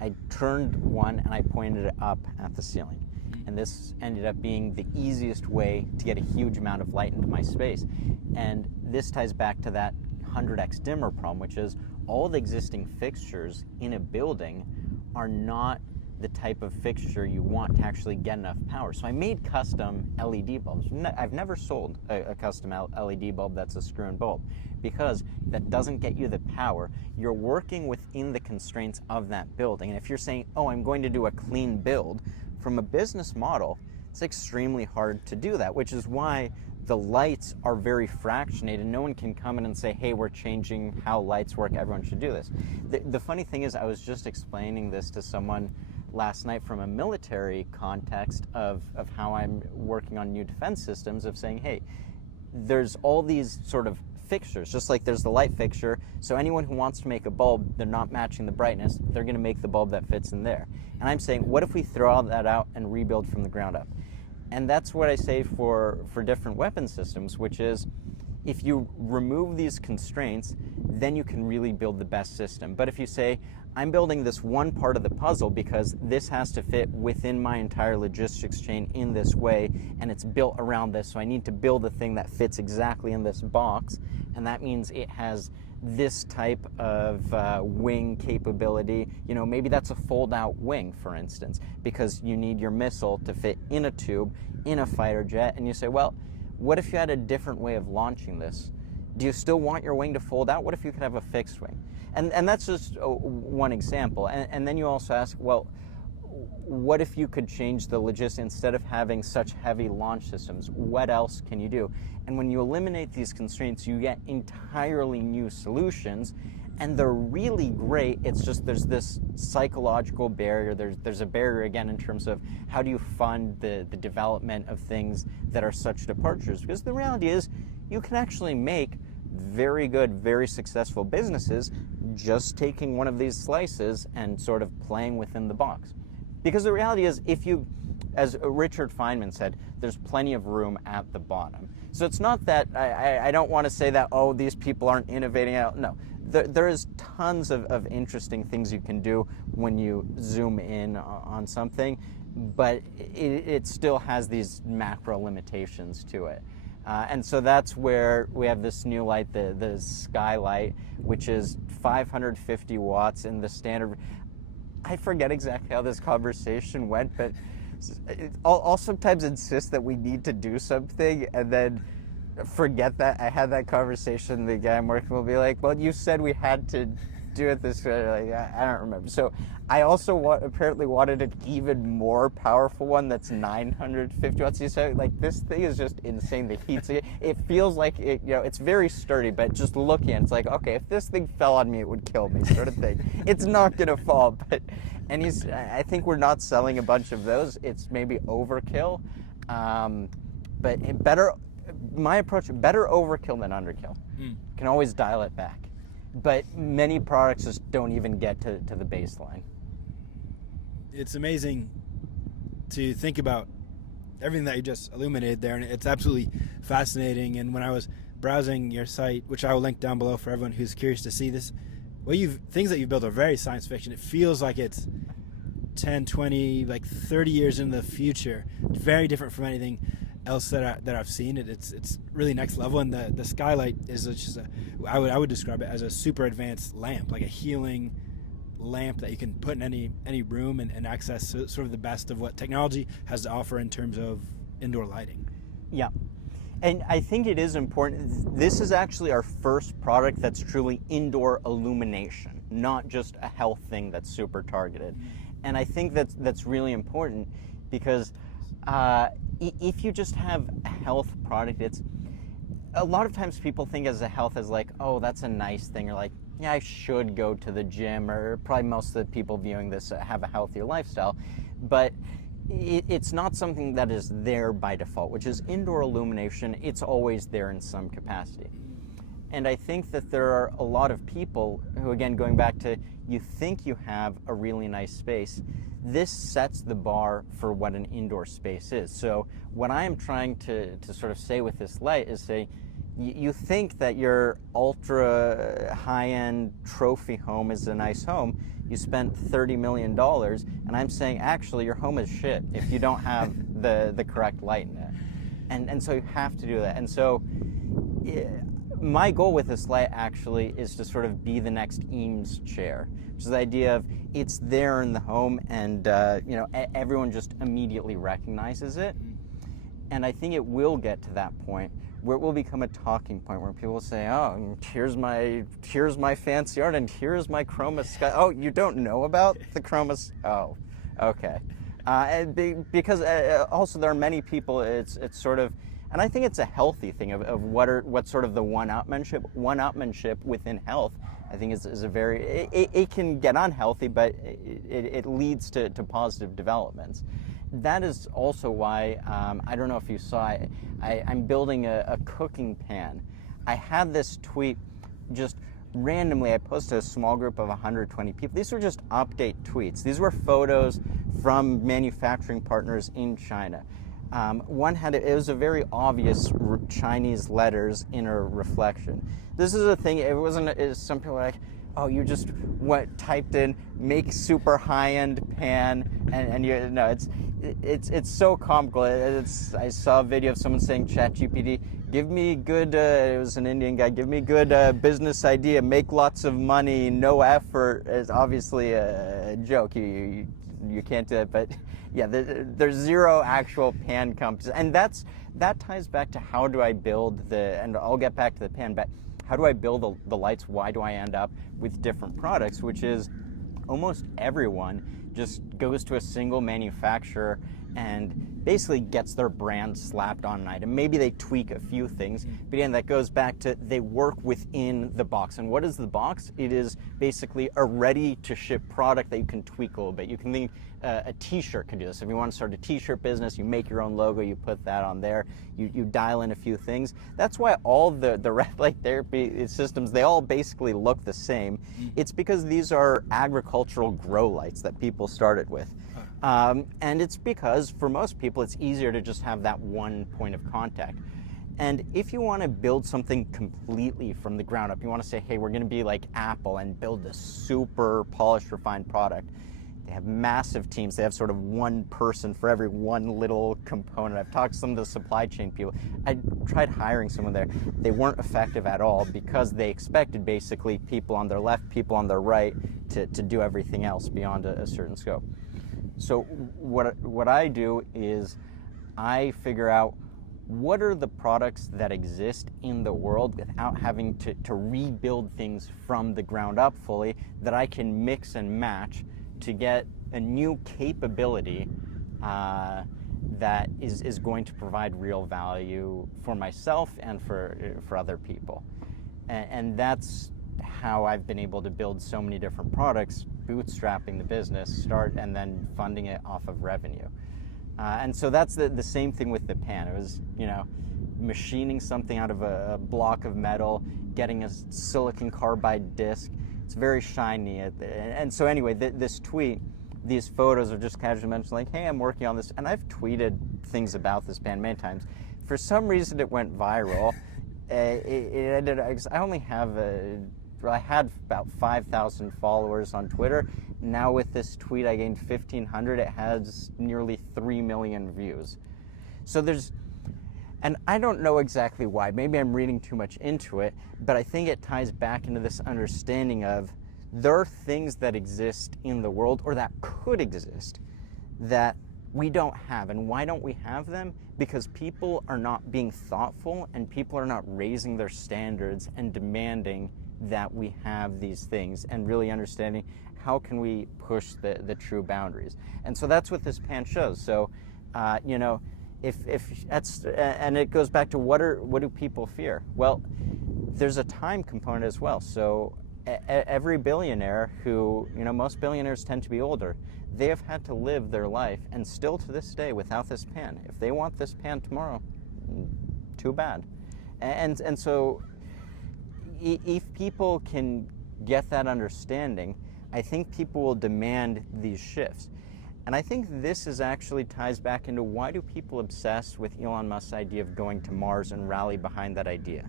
I turned one and I pointed it up at the ceiling. And this ended up being the easiest way to get a huge amount of light into my space. And this ties back to that 100x dimmer problem, which is all the existing fixtures in a building are not the type of fixture you want to actually get enough power. So I made custom LED bulbs. I've never sold a custom LED bulb that's a screw-in bulb, because that doesn't get you the power. You're working within the constraints of that building. And if you're saying, oh, I'm going to do a clean build, from a business model, it's extremely hard to do that, which is why the lights are very fractionated. No one can come in and say, hey, we're changing how lights work, everyone should do this. The funny thing is, I was just explaining this to someone last night from a military context of how I'm working on new defense systems, of saying, hey, there's all these sort of fixtures, just like there's the light fixture, so anyone who wants to make a bulb, they're not matching the brightness, they're going to make the bulb that fits in there. And I'm saying, what if we throw all that out and rebuild from the ground up? And that's what I say for different weapon systems, which is, if you remove these constraints, then you can really build the best system. But if you say, I'm building this one part of the puzzle because this has to fit within my entire logistics chain in this way, and it's built around this, so I need to build a thing that fits exactly in this box, and that means it has this type of wing capability. Maybe that's a fold-out wing, for instance, because you need your missile to fit in a tube, in a fighter jet, and you say, well, what if you had a different way of launching this? Do you still want your wing to fold out? What if you could have a fixed wing? And that's just one example. And then you also ask, well, what if you could change the logistics? Instead of having such heavy launch systems, what else can you do? And when you eliminate these constraints, you get entirely new solutions, and they're really great. It's just there's this psychological barrier. There's a barrier, again, in terms of how do you fund the development of things that are such departures? Because the reality is, you can actually make very good, very successful businesses just taking one of these slices and sort of playing within the box. Because the reality is, if you, as Richard Feynman said, there's plenty of room at the bottom. So it's not that, I don't want to say that, oh, these people aren't innovating out. No, there is tons of interesting things you can do when you zoom in on something, but it still has these macro limitations to it. And so that's where we have this new light, the Skylight, which is 550 watts in the standard. I forget exactly how this conversation went, but I'll sometimes insist that we need to do something and then forget that I had that conversation. The guy I'm working with will be like, well, you said we had to do it this way? Like, I don't remember. So I also apparently wanted an even more powerful one that's 950 watts. So like this thing is just insane. The heat, it feels like it, it's very sturdy, but just looking at it, it's like, okay, if this thing fell on me, it would kill me, sort of thing. It's not gonna fall, but I think we're not selling a bunch of those. It's maybe overkill, but better. My approach: better overkill than underkill. Can always dial it back. But many products just don't even get to the baseline. It's amazing to think about everything that you just illuminated there, and it's absolutely fascinating. And when I was browsing your site, which I will link down below for everyone who's curious to see this, things that you've built are very science fiction. It feels like it's 10, 20, like 30 years in the future. It's very different from anything else that I've seen. It's really next level, and the skylight is just I would describe it as a super advanced lamp, like a healing lamp that you can put in any room and access sort of the best of what technology has to offer in terms of indoor lighting. Yeah. And I think it is important. This is actually our first product that's truly indoor illumination, not just a health thing that's super targeted. And I think that's really important because if you just have a health product, it's a lot of times people think as a health as like, oh, that's a nice thing, or like, yeah, I should go to the gym, or probably most of the people viewing this have a healthier lifestyle, but it's not something that is there by default, which is indoor illumination. It's always there in some capacity. And I think that there are a lot of people who, again, going back to, you think you have a really nice space, this sets the bar for what an indoor space is. So what I am trying to sort of say with this light is say, you think that your ultra high-end trophy home is a nice home. You spent $30 million, and I'm saying actually your home is shit if you don't have the correct light in it. And so you have to do that. And so my goal with this light actually is to sort of be the next Eames chair, which is the idea of it's there in the home, and everyone just immediately recognizes it. And I think it will get to that point where it will become a talking point where people will say, oh, here's my fancy art, and here's my Chroma sky. Oh, you don't know about the Chroma? Oh, okay. Because also there are many people, it's sort of, and I think it's a healthy thing of what's sort of the one-upmanship within health. I think is a very, it can get unhealthy, but it leads to positive developments. That is also why, I don't know if you saw, I'm building a cooking pan. I had this tweet just randomly. I posted a small group of 120 people. These were just update tweets. These were photos from manufacturing partners in China. One had, it was a very obvious Chinese letters in a reflection. This is a thing, it wasn't, some people were like, oh, you just typed in make super high-end pan, and you know, it's so comical. I saw a video of someone saying, ChatGPT, give me good, it was an Indian guy, give me good business idea, make lots of money, no effort. It's obviously a joke. You can't do it, but yeah, there's zero actual pan companies, and that ties back to how do I build and I'll get back to the pan, but how do I build the lights? Why do I end up with different products? Which is almost everyone just goes to a single manufacturer and basically gets their brand slapped on an item. Maybe they tweak a few things, but again, that goes back to they work within the box. And what is the box? It is basically a ready-to-ship product that you can tweak a little bit. You can think a t-shirt can do this. If you want to start a t-shirt business, you make your own logo, you put that on there, you dial in a few things. That's why all the red light therapy systems, they all basically look the same. It's because these are agricultural grow lights that people started with. And it's because for most people it's easier to just have that one point of contact. And if you want to build something completely from the ground up, you want to say, hey, we're going to be like Apple and build this super polished, refined product. They have massive teams. They have sort of one person for every one little component. I've talked to some of the supply chain people. I tried hiring someone there. They weren't effective at all because they expected basically people on their left, people on their right to do everything else beyond a certain scope. So what I do is I figure out what are the products that exist in the world without having to rebuild things from the ground up fully, that I can mix and match to get a new capability that is going to provide real value for myself and for other people. And that's how I've been able to build so many different products, bootstrapping the business, and then funding it off of revenue. And so that's the same thing with the pan. It was, machining something out of a block of metal, getting a silicon carbide disc. It's very shiny. And so anyway, this tweet, these photos are just casually mentioned, like, hey, I'm working on this. And I've tweeted things about this pan many times. For some reason, it went viral. I had about 5,000 followers on Twitter. Now with this tweet, I gained 1,500. It has nearly 3 million views. So and I don't know exactly why. Maybe I'm reading too much into it, but I think it ties back into this understanding of there are things that exist in the world, or that could exist, that we don't have. And why don't we have them? Because people are not being thoughtful, and people are not raising their standards and demanding that we have these things, and really understanding how can we push the true boundaries. And so that's what this pan shows. So, if that's, and it goes back to what do people fear? Well, there's a time component as well. So every billionaire who, most billionaires tend to be older, they have had to live their life, and still to this day, without this pan. If they want this pan tomorrow, too bad. And so if people can get that understanding, I think people will demand these shifts. And I think this actually ties back into why do people obsess with Elon Musk's idea of going to Mars and rally behind that idea.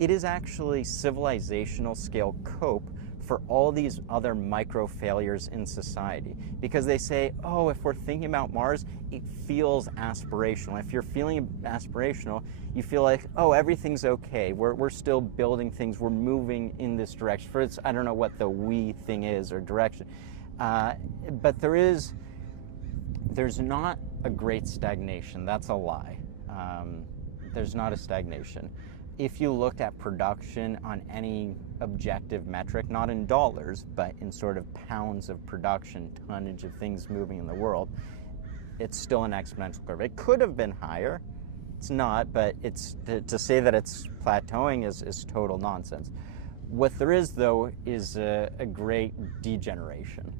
It is actually civilizational scale cope for all these other micro failures in society. Because they say, oh, if we're thinking about Mars, it feels aspirational. If you're feeling aspirational, you feel like, oh, everything's okay. We're still building things. We're moving in this direction. I don't know what the we thing is or direction. But there's not a great stagnation. That's a lie. There's not a stagnation. If you looked at production on any objective metric, not in dollars, but in sort of pounds of production, tonnage of things moving in the world, it's still an exponential curve. It could have been higher. It's not, but to say that it's plateauing is total nonsense. What there is, though, is a great degeneration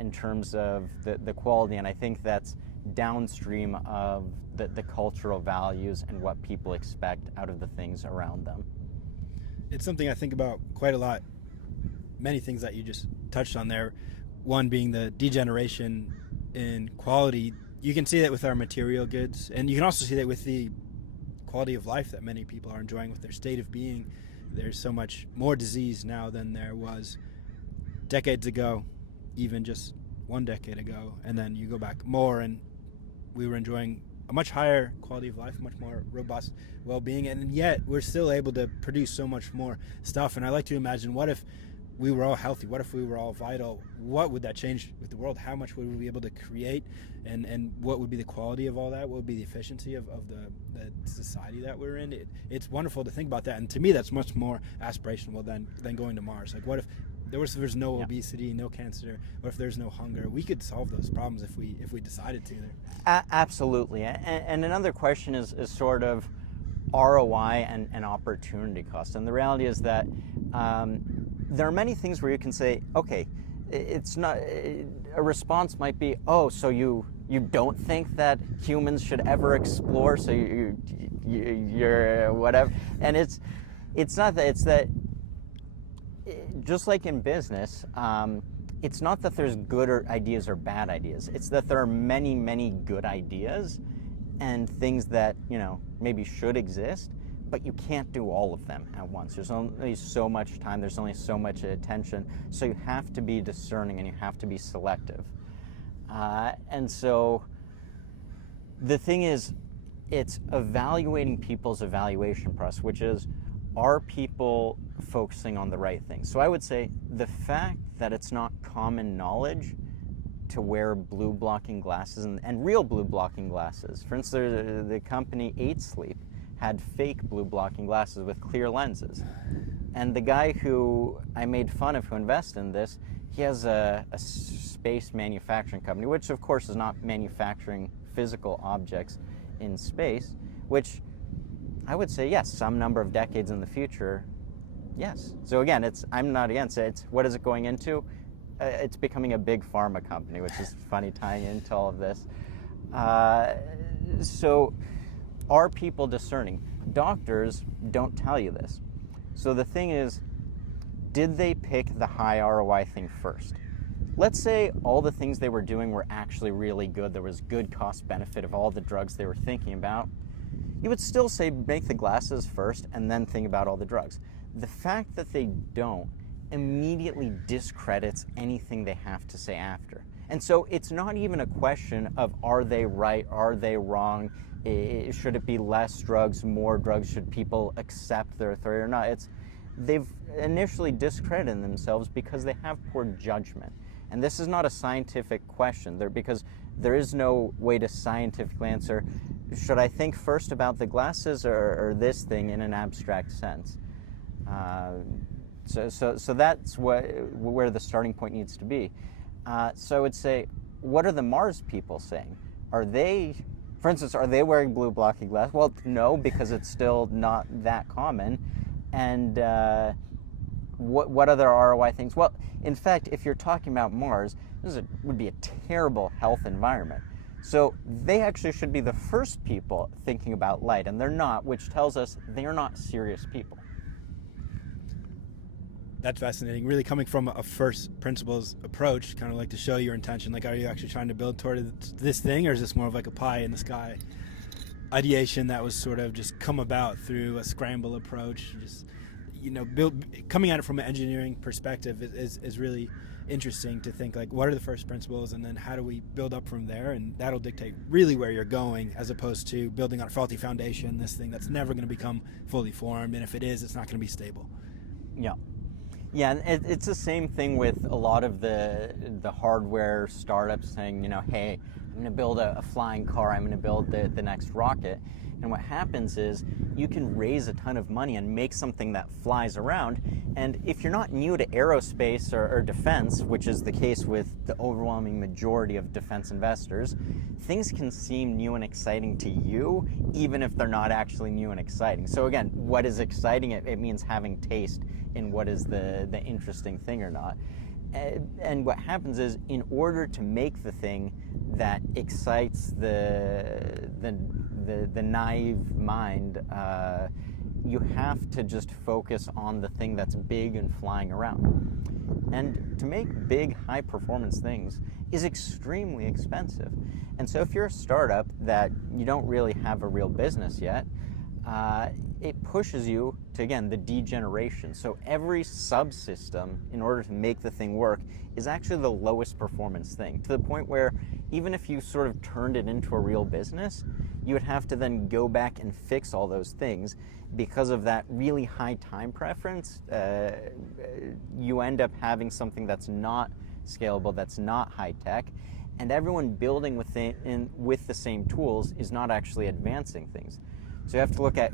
in terms of the quality, and I think that's downstream of the cultural values and what people expect out of the things around them. It's something I think about quite a lot. Many things that you just touched on there. One being the degeneration in quality. You can see that with our material goods, and you can also see that with the quality of life that many people are enjoying with their state of being. There's so much more disease now than there was decades ago, even just 1 decade ago, and then you go back more, and we were enjoying a much higher quality of life, much more robust well-being, and yet we're still able to produce so much more stuff. And I like to imagine, what if we were all healthy? What if we were all vital? What would that change with the world? How much would we be able to create, and what would be the quality of all that? What would be the efficiency of the society that we're in? It's wonderful to think about that, and to me that's much more aspirational than going to Mars. Like, what if there's no obesity, no cancer, or if there's no hunger? We could solve those problems if we decided to. Absolutely. And another question is sort of ROI and opportunity cost. And the reality is that there are many things where you can say, okay, it's not, a response might be, oh, so you don't think that humans should ever explore, so you're whatever. And it's not that. It's that, just like in business, it's not that there's good ideas or bad ideas. It's that there are many, many good ideas and things that, maybe should exist, but you can't do all of them at once. There's only so much time, there's only so much attention, so you have to be discerning and you have to be selective. And so the thing is, it's evaluating people's evaluation process, which is, are people focusing on the right things? So I would say the fact that it's not common knowledge to wear blue blocking glasses and real blue blocking glasses. For instance, the company 8 Sleep had fake blue blocking glasses with clear lenses. And the guy who I made fun of who invested in this, he has a space manufacturing company, which of course is not manufacturing physical objects in space, which I would say, yes, some number of decades in the future, yes. So again, I'm not against it. It's what is it going into? It's becoming a big pharma company, which is funny tying into all of this. So are people discerning? Doctors don't tell you this. So the thing is, did they pick the high ROI thing first? Let's say all the things they were doing were actually really good. There was good cost benefit of all the drugs they were thinking about. You would still say make the glasses first and then think about all the drugs. The fact that they don't immediately discredits anything they have to say after. And so it's not even a question of are they right, are they wrong, should it be less drugs, more drugs, should people accept their authority or not. They've initially discredited themselves because they have poor judgment. And this is not a scientific question because there is no way to scientifically answer, should I think first about the glasses or this thing in an abstract sense? So that's where the starting point needs to be. So I would say, what are the Mars people saying? Are they, for instance, are they wearing blue blocking glasses? Well, no, because it's still not that common. And what other ROI things? Well, in fact, if you're talking about Mars, would be a terrible health environment. So they actually should be the first people thinking about light, and they're not, which tells us they're not serious people. That's fascinating. Really coming from a first principles approach, kind of like to show your intention. Like, are you actually trying to build toward this thing, or is this more of like a pie in the sky ideation that was sort of just come about through a scramble approach? Just, coming at it from an engineering perspective is really interesting to think, like, what are the first principles, and then how do we build up from there? And that'll dictate really where you're going, as opposed to building on a faulty foundation, this thing that's never going to become fully formed, and if it is, it's not going to be stable. Yeah, and it's the same thing with a lot of the hardware startups saying, hey, I'm going to build a flying car, I'm going to build the next rocket. And what happens is you can raise a ton of money and make something that flies around. And if you're not new to aerospace or defense, which is the case with the overwhelming majority of defense investors, things can seem new and exciting to you, even if they're not actually new and exciting. So again, what is exciting? It means having taste in what is the interesting thing or not. And what happens is, in order to make the thing that excites the naive mind, you have to just focus on the thing that's big and flying around. And to make big, high-performance things is extremely expensive. And so if you're a startup that you don't really have a real business yet, it pushes you to, again, the degeneration. So every subsystem, in order to make the thing work, is actually the lowest performance thing, to the point where even if you sort of turned it into a real business, you would have to then go back and fix all those things. Because of that really high time preference, you end up having something that's not scalable, that's not high tech, and everyone building with the same tools is not actually advancing things. So you have to look at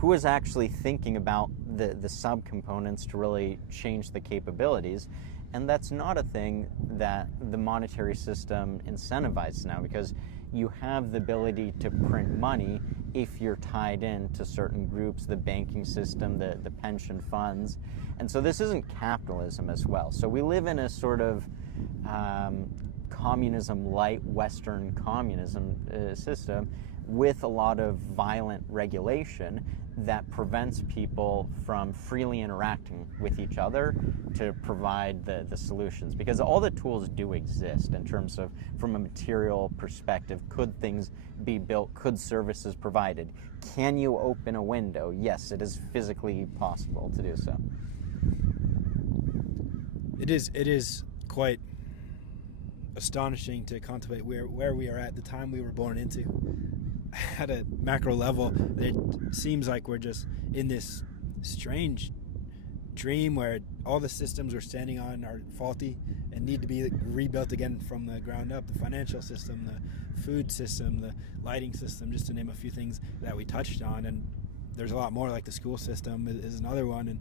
who is actually thinking about the subcomponents to really change the capabilities. And that's not a thing that the monetary system incentivizes now, because you have the ability to print money if you're tied in to certain groups, the banking system, the pension funds. And so this isn't capitalism as well. So we live in a sort of communism-light Western communism system with a lot of violent regulation that prevents people from freely interacting with each other to provide the solutions. Because all the tools do exist in terms of, from a material perspective, could things be built? Could services provided? Can you open a window? Yes, it is physically possible to do so. It is quite astonishing to contemplate where we are at the time we were born into. At a macro level, it seems like we're just in this strange dream where all the systems we're standing on are faulty and need to be rebuilt again from the ground up. The financial system, the food system, the lighting system, just to name a few things that we touched on. And there's a lot more, like the school system is another one. And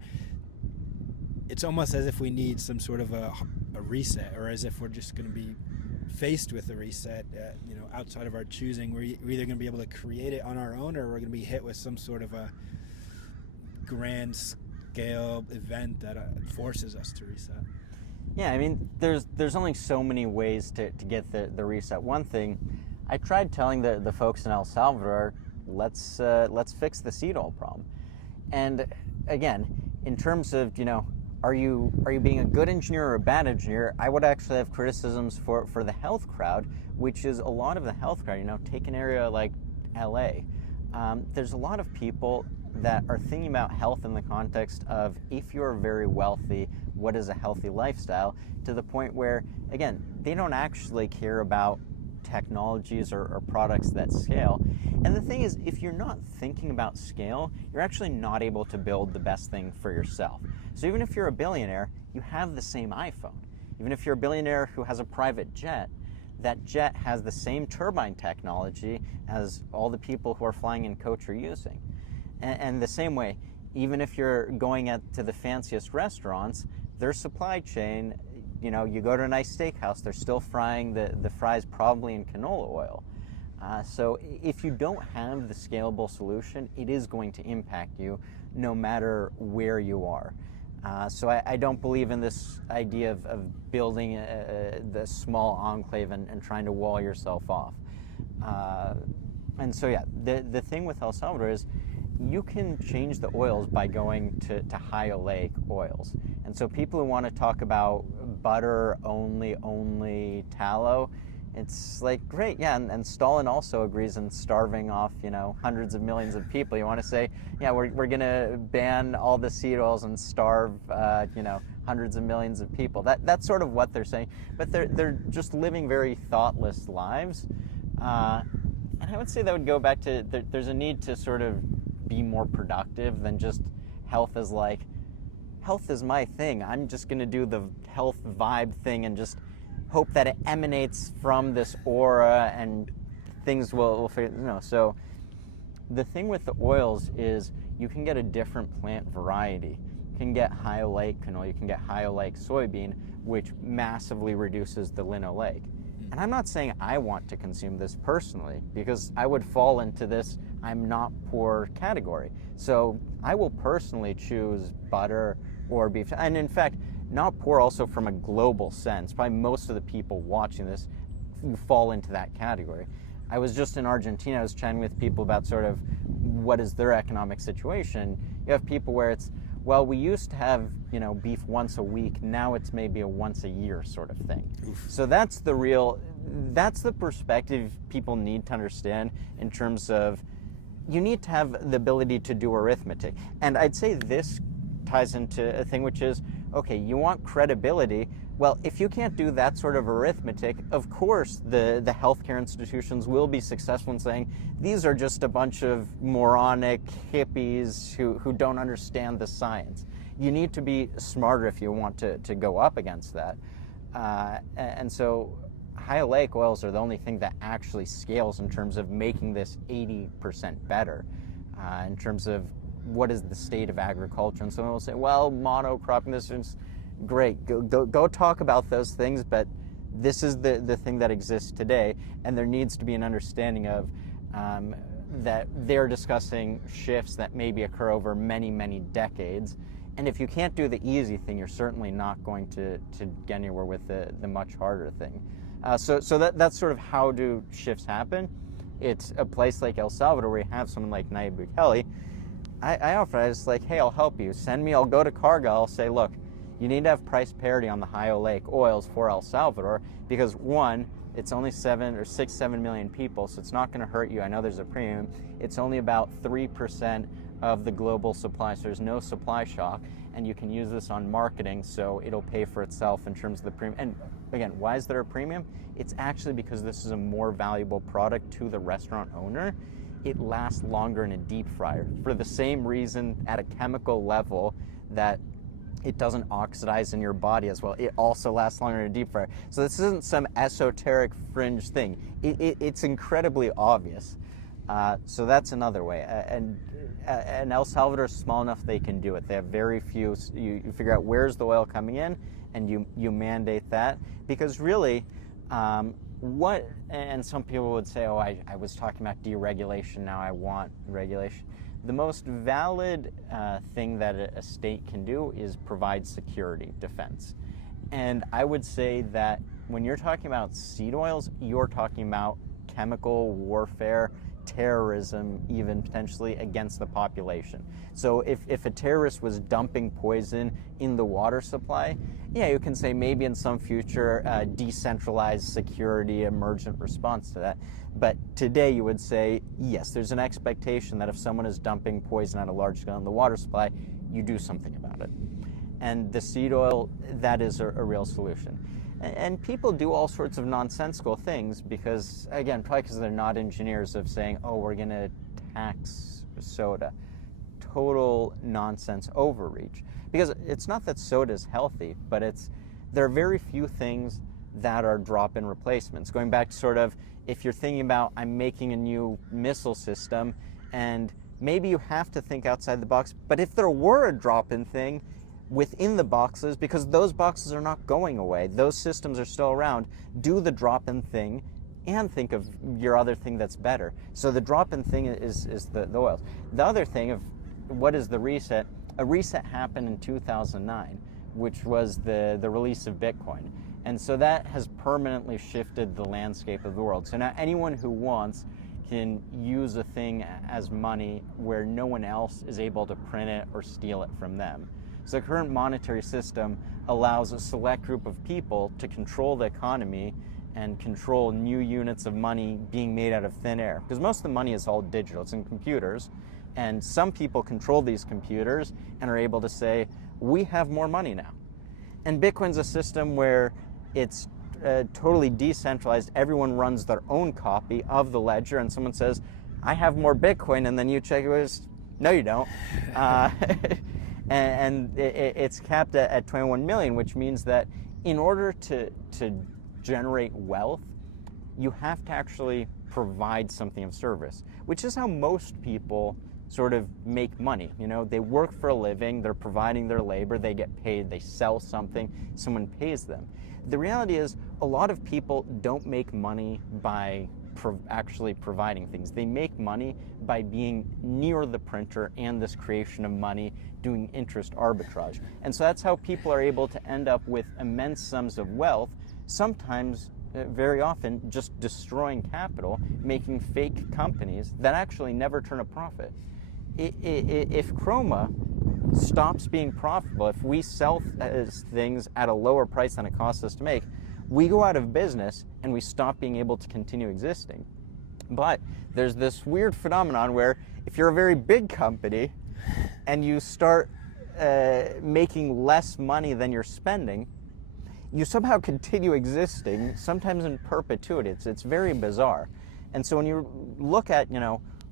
it's almost as if we need some sort of a reset, or as if we're just going to be faced with a reset, outside of our choosing. We're either going to be able to create it on our own, or we're going to be hit with some sort of a grand scale event that forces us to reset. Yeah, I mean, there's only so many ways to get the reset. One thing, I tried telling the folks in El Salvador, let's fix the seed oil problem. And again, in terms of, are you being a good engineer or a bad engineer, I would actually have criticisms for the health crowd, which is a lot of the health crowd. Take an area like LA. There's a lot of people that are thinking about health in the context of, if you're very wealthy, what is a healthy lifestyle, to the point where, again, they don't actually care about technologies or products that scale. And the thing is, if you're not thinking about scale, you're actually not able to build the best thing for yourself. So even if you're a billionaire, you have the same iPhone. Even if you're a billionaire who has a private jet, that jet has the same turbine technology as all the people who are flying in coach are using. And the same way, even if you're going to the fanciest restaurants, their supply chain, you go to a nice steakhouse, they're still frying the fries probably in canola oil. So if you don't have the scalable solution, it is going to impact you no matter where you are. So I don't believe in this idea of building the small enclave and trying to wall yourself off. And so yeah, the thing with El Salvador is, you can change the oils by going to high oleic oils. And so people who want to talk about butter only tallow, it's like, great, yeah, and Stalin also agrees in starving off, hundreds of millions of people. You want to say, yeah, we're going to ban all the seed oils and starve, hundreds of millions of people. That's sort of what they're saying. But they're just living very thoughtless lives. And I would say that would go back to, there's a need to sort of be more productive than just health is my thing. I'm just going to do the health vibe thing and just hope that it emanates from this aura and things will figure. So the thing with the oils is, you can get a different plant variety. You can get high oleic canola, you can get high oleic soybean, which massively reduces the linoleic. And I'm not saying I want to consume this personally, because I would fall into this I'm not poor category. So I will personally choose butter or beef. And in fact, not poor also from a global sense. Probably most of the people watching this fall into that category. I was just in Argentina. I was chatting with people about sort of what is their economic situation. You have people where it's, well, we used to have, beef once a week. Now it's maybe a once a year sort of thing. Oof. So that's the perspective people need to understand, in terms of, you need to have the ability to do arithmetic. And I'd say this ties into a thing which is, okay, you want credibility. Well, if you can't do that sort of arithmetic, of course the healthcare institutions will be successful in saying, these are just a bunch of moronic hippies who don't understand the science. You need to be smarter if you want to go up against that. And so high oleic oils are the only thing that actually scales in terms of making this 80% better, in terms of what is the state of agriculture. And someone will say, well, monocropping, this is great. Go talk about those things, but this is the thing that exists today, and there needs to be an understanding of that they're discussing shifts that maybe occur over many, many decades. And if you can't do the easy thing, you're certainly not going to get anywhere with the much harder thing. So that's sort of how do shifts happen. It's a place like El Salvador where you have someone like Nayib Bukele. I was like, hey, I'll help you. I'll go to Cargill, I'll say, look, you need to have price parity on the high oleic oils for El Salvador, because one, it's only 7 million people, so it's not going to hurt you. I know there's a premium. It's only about 3% of the global supply, so there's no supply shock, and you can use this on marketing, so it'll pay for itself in terms of the premium. And again, why is there a premium? It's actually because this is a more valuable product to the restaurant owner. It lasts longer in a deep fryer for the same reason, at a chemical level, that It doesn't oxidize in your body as well. It also lasts longer in a deep fryer. So this isn't some esoteric fringe thing. It's incredibly obvious. So that's another way. And El Salvador is small enough they can do it. They have very few. You figure out where's the oil coming in, and you mandate that. Because really, and some people would say, oh, I was talking about deregulation, now I want regulation. The most valid thing that a state can do is provide security, defense. And I would say that when you're talking about seed oils, you're talking about chemical warfare, terrorism, even potentially against the population. So if a terrorist was dumping poison in the water supply, yeah, you can say maybe in some future decentralized security emergent response to that. But today you would say, yes, there's an expectation that if someone is dumping poison at a large scale in the water supply, you do something about it. And the seed oil, that is a real solution. And people do all sorts of nonsensical things because, again, probably because they're not engineers, of saying, oh, we're going to tax soda. Total nonsense overreach. Because it's not that soda is healthy, but there are very few things that are drop-in replacements. Going back to sort of, if you're thinking about, I'm making a new missile system, and maybe you have to think outside the box, but if there were a drop-in thing within the boxes, because those boxes are not going away, those systems are still around, do the drop-in thing and think of your other thing that's better. So the drop-in thing is the oils. The other thing of what is the reset? A reset happened in 2009, which was the release of Bitcoin. And so that has permanently shifted the landscape of the world. So now anyone who wants can use a thing as money where no one else is able to print it or steal it from them. So the current monetary system allows a select group of people to control the economy and control new units of money being made out of thin air. Because most of the money is all digital, it's in computers. And some people control these computers and are able to say, we have more money now. And Bitcoin's a system where it's totally decentralized. Everyone runs their own copy of the ledger, and someone says, I have more Bitcoin, and then you check it, no you don't. And it's capped at 21 million, which means that in order to generate wealth, you have to actually provide something of service, which is how most people sort of make money. You know, they work for a living, they're providing their labor, they get paid, they sell something, someone pays them. The reality is a lot of people don't make money by actually providing things. They make money by being near the printer and this creation of money, doing interest arbitrage. And so that's how people are able to end up with immense sums of wealth, sometimes, very often, just destroying capital, making fake companies that actually never turn a profit. If Chroma stops being profitable, if we sell things at a lower price than it costs us to make, we go out of business and we stop being able to continue existing. But there's this weird phenomenon where if you're a very big company and you start making less money than you're spending, you somehow continue existing, sometimes in perpetuity. It's very bizarre. And so when you look at,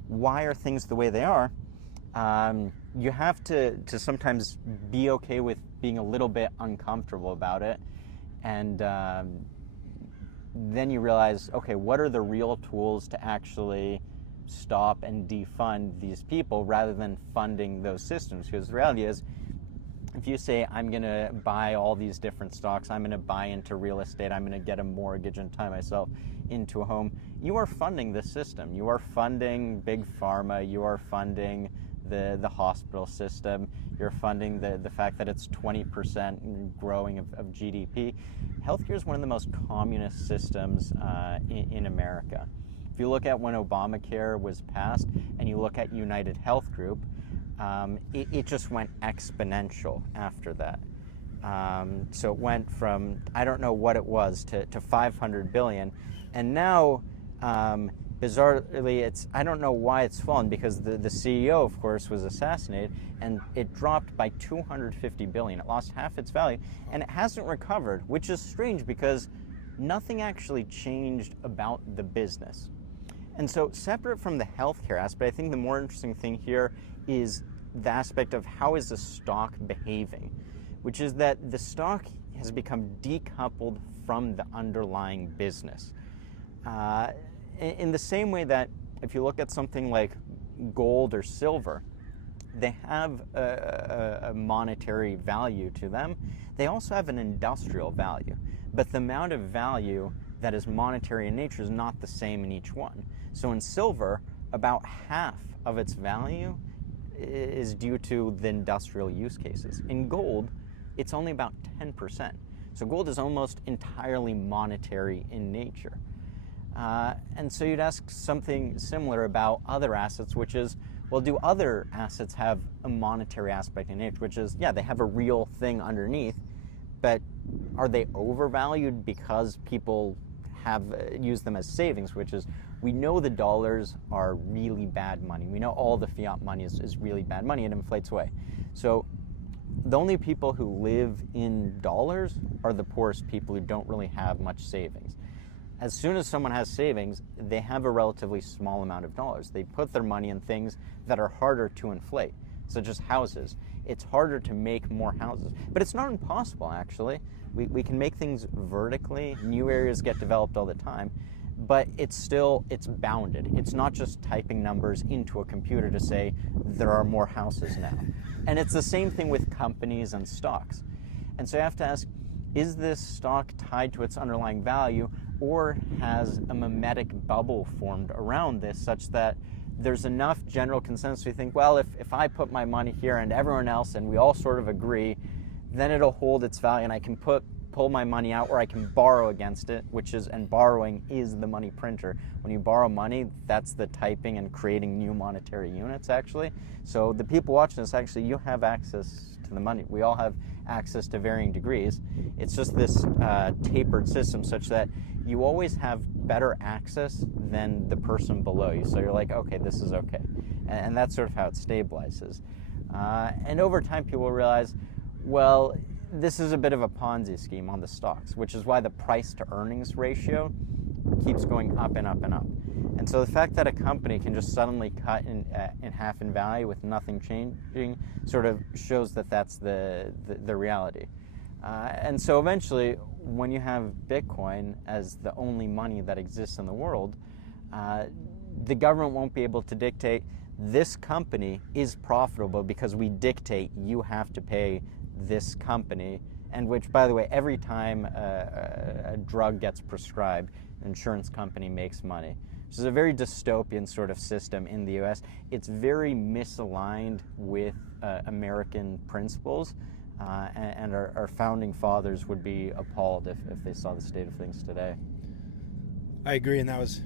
why are things the way they are, you have to sometimes be okay with being a little bit uncomfortable about it. And then you realize, okay, what are the real tools to actually stop and defund these people rather than funding those systems? Because the reality is, if you say, I'm going to buy all these different stocks, I'm going to buy into real estate, I'm going to get a mortgage and tie myself into a home, you are funding the system. You are funding big pharma, you are funding the hospital system, you're funding the fact that it's 20% growing of GDP. Healthcare is one of the most communist systems in America. If you look at when Obamacare was passed and you look at United Health Group, it just went exponential after that. So it went from, I don't know what it was, to 500 billion. And now, bizarrely, I don't know why it's fallen, because the CEO, of course, was assassinated, and it dropped by 250 billion. It lost half its value, and it hasn't recovered, which is strange because nothing actually changed about the business. And so, separate from the healthcare aspect, I think the more interesting thing here is the aspect of how is the stock behaving. which is that the stock has become decoupled from the underlying business. In the same way that if you look at something like gold or silver, they have a monetary value to them. They also have an industrial value, but the amount of value that is monetary in nature is not the same in each one. So in silver, about half of its value is due to the industrial use cases. In gold, it's only about 10%. So gold is almost entirely monetary in nature. And so you'd ask something similar about other assets, which is, well, do other assets have a monetary aspect in nature, which is, yeah, they have a real thing underneath, but are they overvalued because people have used them as savings, which is, we know the dollars are really bad money. We know all the fiat money is really bad money. It inflates away. So the only people who live in dollars are the poorest people who don't really have much savings. As soon as someone has savings, they have a relatively small amount of dollars. They put their money in things that are harder to inflate, such as houses. It's harder to make more houses, but it's not impossible, actually. We can make things vertically. New areas get developed all the time, but it's bounded. It's not just typing numbers into a computer to say there are more houses now. And it's the same thing with companies and stocks. And so you have to ask, is this stock tied to its underlying value, or has a mimetic bubble formed around this such that there's enough general consensus we think, well, if I put my money here and everyone else and we all sort of agree, then it'll hold its value and I can pull my money out, or I can borrow against it, and borrowing is the money printer. When you borrow money, that's the typing and creating new monetary units, actually. So the people watching this, actually, you have access to the money. We all have access to varying degrees. It's just this tapered system such that you always have better access than the person below you. So you're like, okay, this is okay. And that's sort of how it stabilizes. And over time, people realize, well, this is a bit of a Ponzi scheme on the stocks, which is why the price to earnings ratio keeps going up and up and up. And so the fact that a company can just suddenly cut in half in value with nothing changing sort of shows that that's the reality. And so eventually, when you have Bitcoin as the only money that exists in the world, the government won't be able to dictate this company is profitable because we dictate you have to pay this company, and which, by the way, every time a drug gets prescribed, an insurance company makes money. Which is a very dystopian sort of system in the US. It's very misaligned with American principles, and our founding fathers would be appalled if they saw the state of things today. I agree, and that was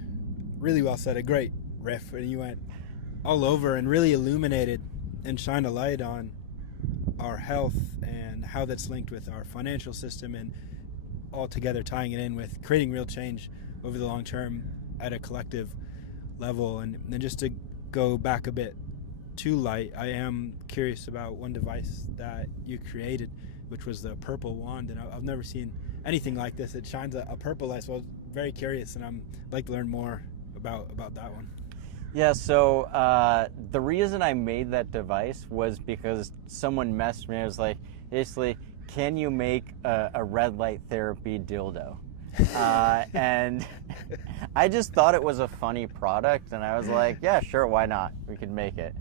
really well said. A great riff, and you went all over and really illuminated and shined a light on our health and how that's linked with our financial system, and all together tying it in with creating real change over the long term at a collective level. And then just to go back a bit to light, I am curious about one device that you created, which was the purple wand, and I've never seen anything like this. It shines a purple light, so I was very curious, and I'd like to learn more about that one. Yeah, so the reason I made that device was because someone messaged me. I was like, basically, can you make a red light therapy dildo? And I just thought it was a funny product, and I was like, yeah, sure, why not? We could make it.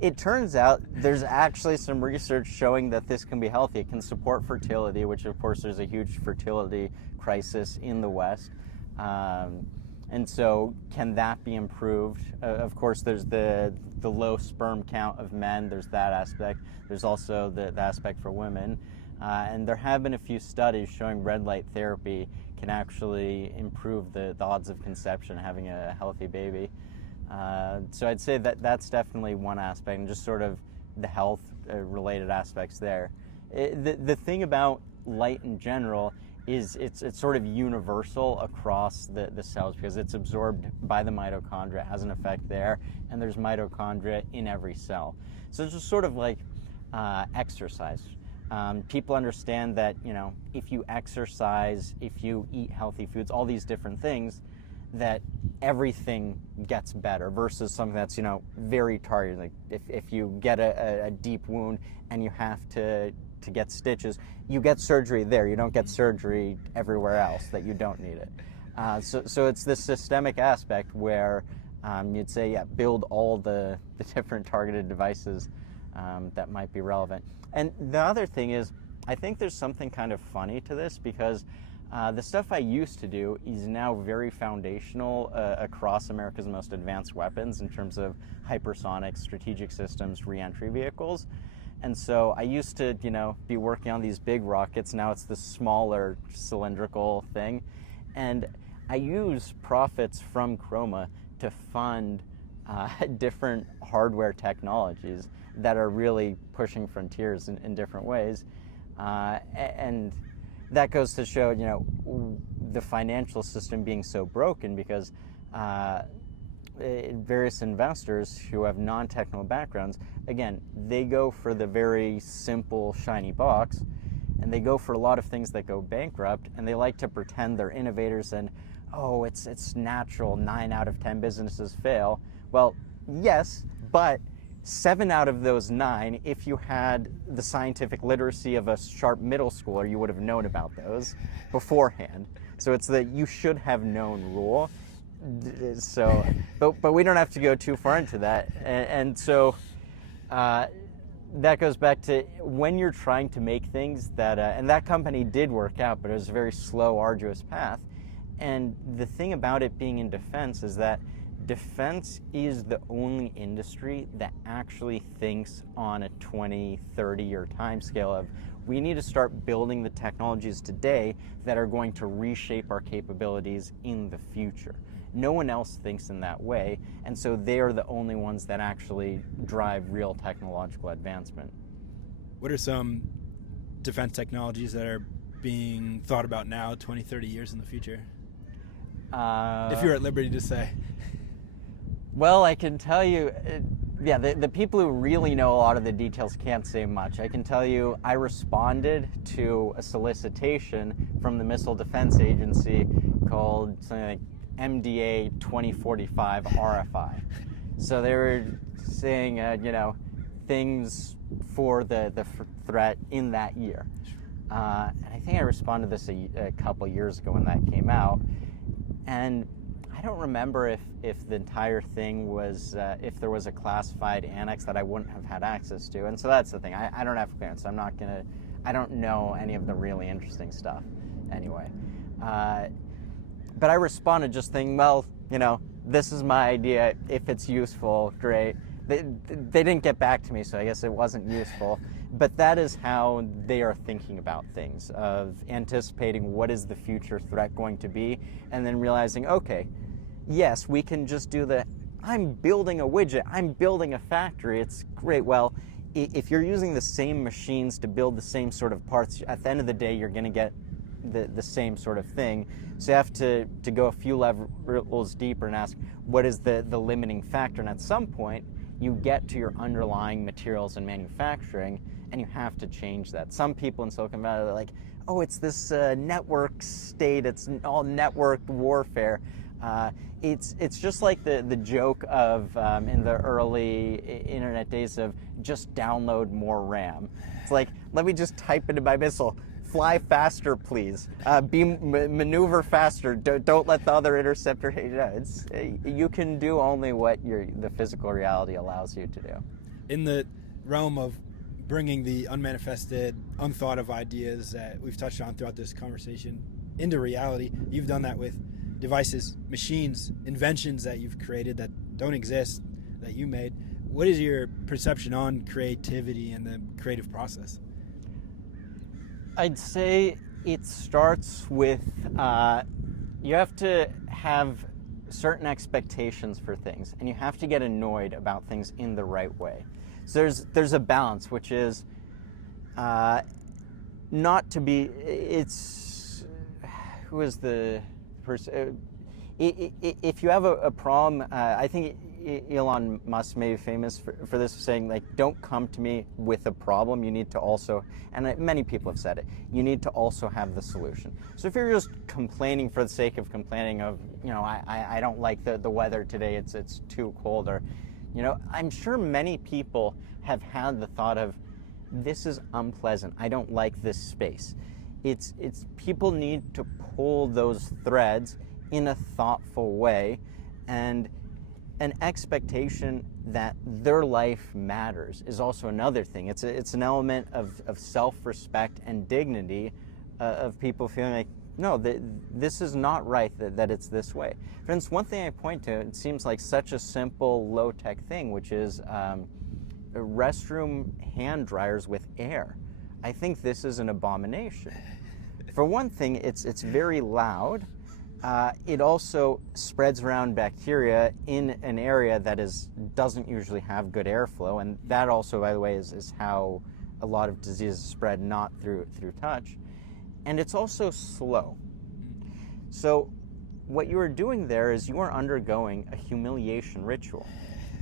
It turns out there's actually some research showing that this can be healthy. It can support fertility, which of course there's a huge fertility crisis in the West. And so can that be improved? Of course, there's the low sperm count of men. There's that aspect. There's also the aspect for women. And there have been a few studies showing red light therapy can actually improve the odds of conception, having a healthy baby. So I'd say that that's definitely one aspect, and just sort of the health related aspects there. The thing about light in general is it's sort of universal across the cells, because it's absorbed by the mitochondria, has an effect there, and there's mitochondria in every cell. So it's just sort of like exercise. People understand that, if you exercise, if you eat healthy foods, all these different things, that everything gets better, versus something that's, very targeted. Like if you get a deep wound and you have to to get stitches, you get surgery there. You don't get surgery everywhere else that you don't need it. So it's this systemic aspect where you'd say, yeah, build all the different targeted devices that might be relevant. And the other thing is, I think there's something kind of funny to this, because the stuff I used to do is now very foundational across America's most advanced weapons in terms of hypersonic strategic systems, re-entry vehicles. And so I used to, be working on these big rockets. Now it's this smaller cylindrical thing. And I use profits from Chroma to fund different hardware technologies that are really pushing frontiers in different ways. And that goes to show, the financial system being so broken, because various investors who have non-technical backgrounds, again, they go for the very simple, shiny box, and they go for a lot of things that go bankrupt, and they like to pretend they're innovators and, oh, it's natural, 9 out of 10 businesses fail. Well, yes, but 7 out of those 9, if you had the scientific literacy of a sharp middle schooler, you would have known about those beforehand. So it's the you should have known rule. So, but we don't have to go too far into that. And so that goes back to when you're trying to make things that, and that company did work out, but it was a very slow, arduous path. And the thing about it being in defense is that defense is the only industry that actually thinks on a 20, 30-year time scale of, we need to start building the technologies today that are going to reshape our capabilities in the future. No one else thinks in that way, and so they are the only ones that actually drive real technological advancement. What are some defense technologies that are being thought about now, 20, 30 years in the future? If you're at liberty to say. Well, I can tell you, the people who really know a lot of the details can't say much. I can tell you I responded to a solicitation from the Missile Defense Agency called something like MDA 2045 RFI. So they were saying, things for the threat in that year. And I think I responded to this a couple years ago when that came out. And I don't remember if the entire thing was, if there was a classified annex that I wouldn't have had access to. And so that's the thing. I don't have clearance. I don't know any of the really interesting stuff anyway. But I responded just thinking, well, this is my idea. If it's useful, great. They didn't get back to me, so I guess it wasn't useful. But that is how they are thinking about things, of anticipating what is the future threat going to be, and then realizing, okay, yes, we can just do I'm building a widget, I'm building a factory, it's great. Well, if you're using the same machines to build the same sort of parts, at the end of the day, you're going to get the same sort of thing. So you have to go a few levels deeper and ask, what is the limiting factor? And at some point, you get to your underlying materials and manufacturing, and you have to change that. Some people in Silicon Valley are like, oh, it's this network state, it's all networked warfare. It's just like the joke of in the early internet days of just download more RAM. It's like, let me just type into my missile, fly faster, please. Maneuver faster. Don't let the other interceptor. You can do only what the physical reality allows you to do. In the realm of bringing the unmanifested, unthought of ideas that we've touched on throughout this conversation into reality, you've done that with devices, machines, inventions that you've created that don't exist, that you made. What is your perception on creativity and the creative process? I'd say it starts with you have to have certain expectations for things, and you have to get annoyed about things in the right way. So there's a balance, which is not to be. It's who is the person? If you have a problem, I think Elon Musk may be famous for this, saying, like, don't come to me with a problem. You need to also, and many people have said it, you need to also have the solution. So if you're just complaining for the sake of complaining of, I don't like the weather today, it's too cold, or, I'm sure many people have had the thought of, this is unpleasant. I don't like this space. It's people need to pull those threads in a thoughtful way, and an expectation that their life matters is also another thing. It's an element of self-respect and dignity, of people feeling like, no, this is not right that it's this way. For instance, one thing I point to, it seems like such a simple, low-tech thing, which is restroom hand dryers with air. I think this is an abomination. For one thing, it's very loud. It also spreads around bacteria in an area that doesn't usually have good airflow, and that also, by the way, is how a lot of diseases spread, not through touch. And it's also slow. So what you are doing there is you are undergoing a humiliation ritual.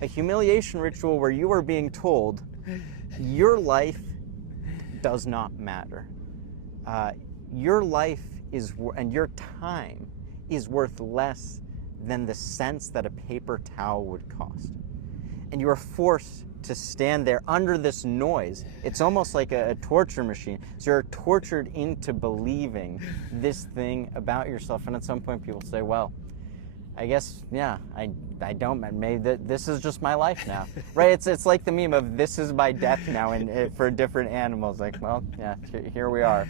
A humiliation ritual where you are being told your life does not matter. Your life and your time is worth less than the cents that a paper towel would cost. And you are forced to stand there under this noise. It's almost like a torture machine. So you're tortured into believing this thing about yourself. And at some point people say, well, I guess, yeah, I don't, maybe this is just my life now. Right? It's like the meme of this is my death now, and for different animals. Like, well, yeah, here we are.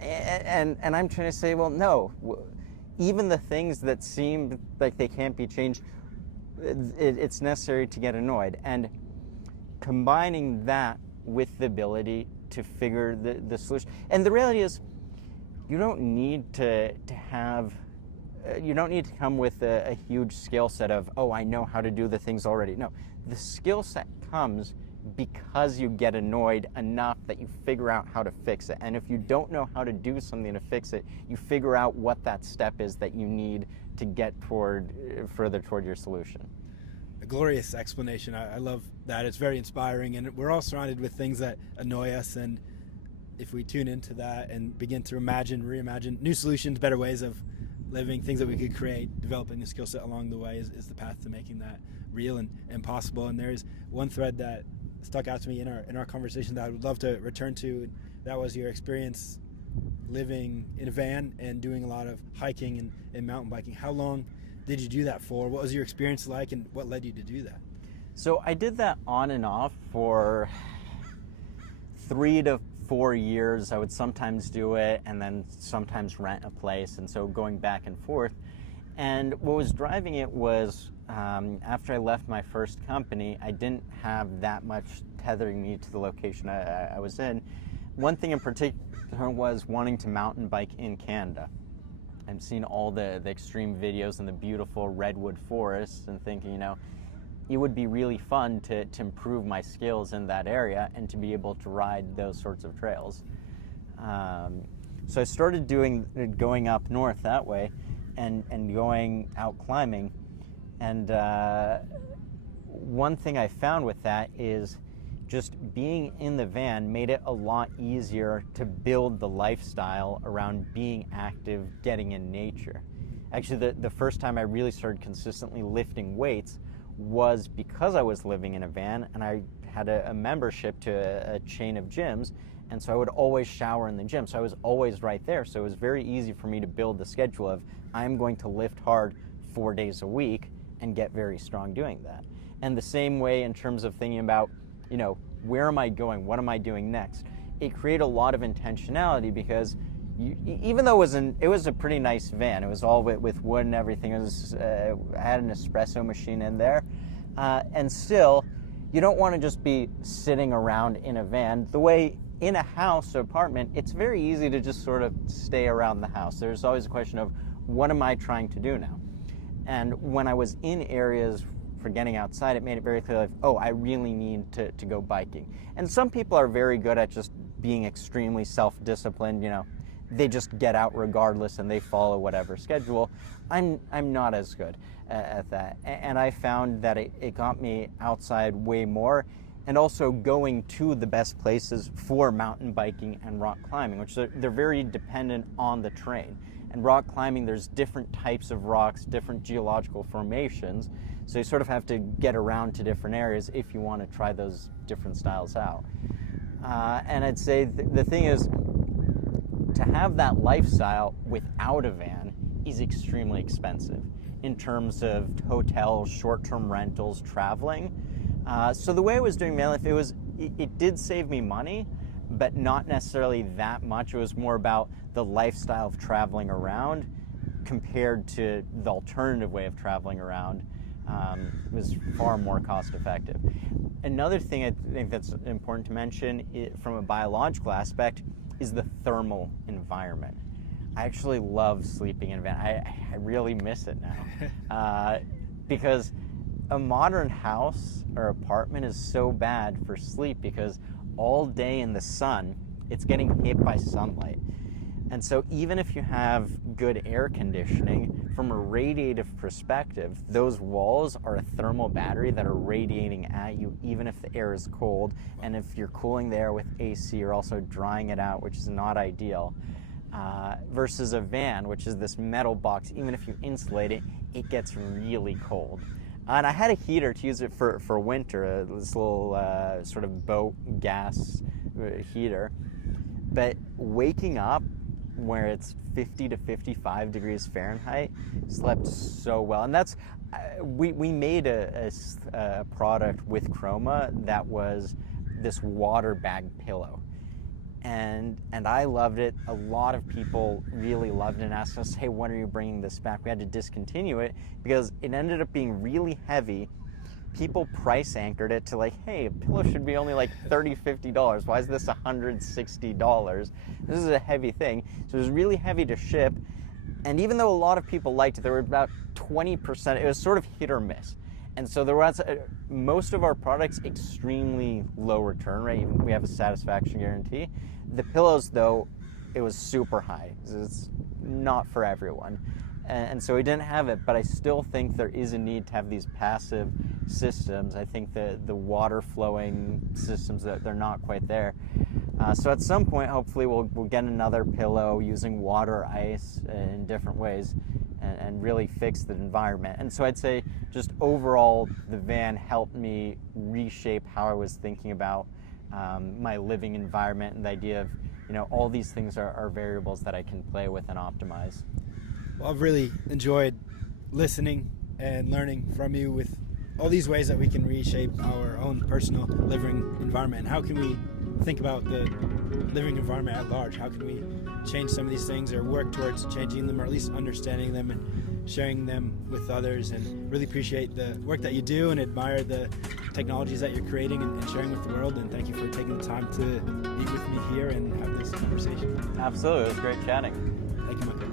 And I'm trying to say, well, no. Even the things that seem like they can't be changed, it's necessary to get annoyed. And combining that with the ability to figure the solution. And the reality is, you don't need to come with a huge skill set of, oh, I know how to do the things already. No, the skill set comes because you get annoyed enough that you figure out how to fix it. And if you don't know how to do something to fix it, you figure out what that step is that you need to get further toward your solution. A glorious explanation. I love that. It's very inspiring, and we're all surrounded with things that annoy us, and if we tune into that and begin to reimagine new solutions, better ways of living, things that we could create, developing a skill set along the way is the path to making that real and possible. And there's one thread that stuck out to me in our conversation that I would love to return to. That was your experience living in a van and doing a lot of hiking and mountain biking. How long did you do that for? What was your experience like, and what led you to do that? So I did that on and off for 3 to 4 years. I would sometimes do it and then sometimes rent a place, and so going back and forth. And what was driving it was, after I left my first company, I didn't have that much tethering me to the location I was in. One thing in particular was wanting to mountain bike in Canada. I've seen all the extreme videos and the beautiful redwood forests, and thinking, it would be really fun to improve my skills in that area and to be able to ride those sorts of trails. So I started going up north that way and going out climbing. And one thing I found with that is just being in the van made it a lot easier to build the lifestyle around being active, getting in nature. Actually, the first time I really started consistently lifting weights was because I was living in a van, and I had a membership to a chain of gyms, and so I would always shower in the gym. So I was always right there. So it was very easy for me to build the schedule of, I'm going to lift hard 4 days a week and get very strong doing that. And the same way in terms of thinking about, where am I going? What am I doing next? It created a lot of intentionality, because even though it was a pretty nice van, it was all with wood and everything. It was I had an espresso machine in there, and still, you don't want to just be sitting around in a van. The way in a house or apartment, it's very easy to just sort of stay around the house. There's always a question of, what am I trying to do now? And when I was in areas for getting outside, it made it very clear, like, oh, I really need to go biking. And some people are very good at just being extremely self-disciplined, they just get out regardless and they follow whatever schedule. I'm not as good at that. And I found that it got me outside way more, and also going to the best places for mountain biking and rock climbing, which they're very dependent on the terrain. And rock climbing, there's different types of rocks, different geological formations, so you sort of have to get around to different areas if you want to try those different styles out. And I'd say the thing is, to have that lifestyle without a van is extremely expensive in terms of hotels, short-term rentals, traveling. So the way I was doing van life, it did save me money, but not necessarily that much. It was more about the lifestyle of traveling around compared to the alternative way of traveling around. It was far more cost effective. Another thing I think that's important to mention from a biological aspect is the thermal environment. I actually love sleeping in a van. I really miss it now because a modern house or apartment is so bad for sleep because all day in the sun, it's getting hit by sunlight. And so even if you have good air conditioning, from a radiative perspective, those walls are a thermal battery that are radiating at you even if the air is cold. And if you're cooling the air with AC, you're also drying it out, which is not ideal. Versus a van, which is this metal box, even if you insulate it, it gets really cold. And I had a heater to use it for winter, this little sort of boat gas heater. But waking up where it's 50 to 55 degrees Fahrenheit, slept so well. And that's, we made a product with Chroma that was this water bag pillow. And I loved it. A lot of people really loved it and asked us, hey, when are you bringing this back? We had to discontinue it because it ended up being really heavy. People price anchored it to like, hey, a pillow should be only like $30, $50. Why is this $160? This is a heavy thing. So it was really heavy to ship. And even though a lot of people liked it, there were about 20%, it was sort of hit or miss. And so there was most of our products extremely low return rate. We have a satisfaction guarantee. The pillows, though, it was super high. It's not for everyone. And so we didn't have it, but I still think there is a need to have these passive systems. I think the water flowing systems, that they're not quite there. So at some point, hopefully we'll get another pillow using water or ice in different ways and really fix the environment. And so I'd say just overall, the van helped me reshape how I was thinking about my living environment and the idea of, all these things are variables that I can play with and optimize. Well, I've really enjoyed listening and learning from you with all these ways that we can reshape our own personal living environment. And how can we think about the living environment at large? How can we change some of these things or work towards changing them, or at least understanding them and sharing them with others? And really appreciate the work that you do and admire the technologies that you're creating and sharing with the world. And thank you for taking the time to meet with me here and have this conversation. Absolutely, it was great chatting. Thank you, Michael.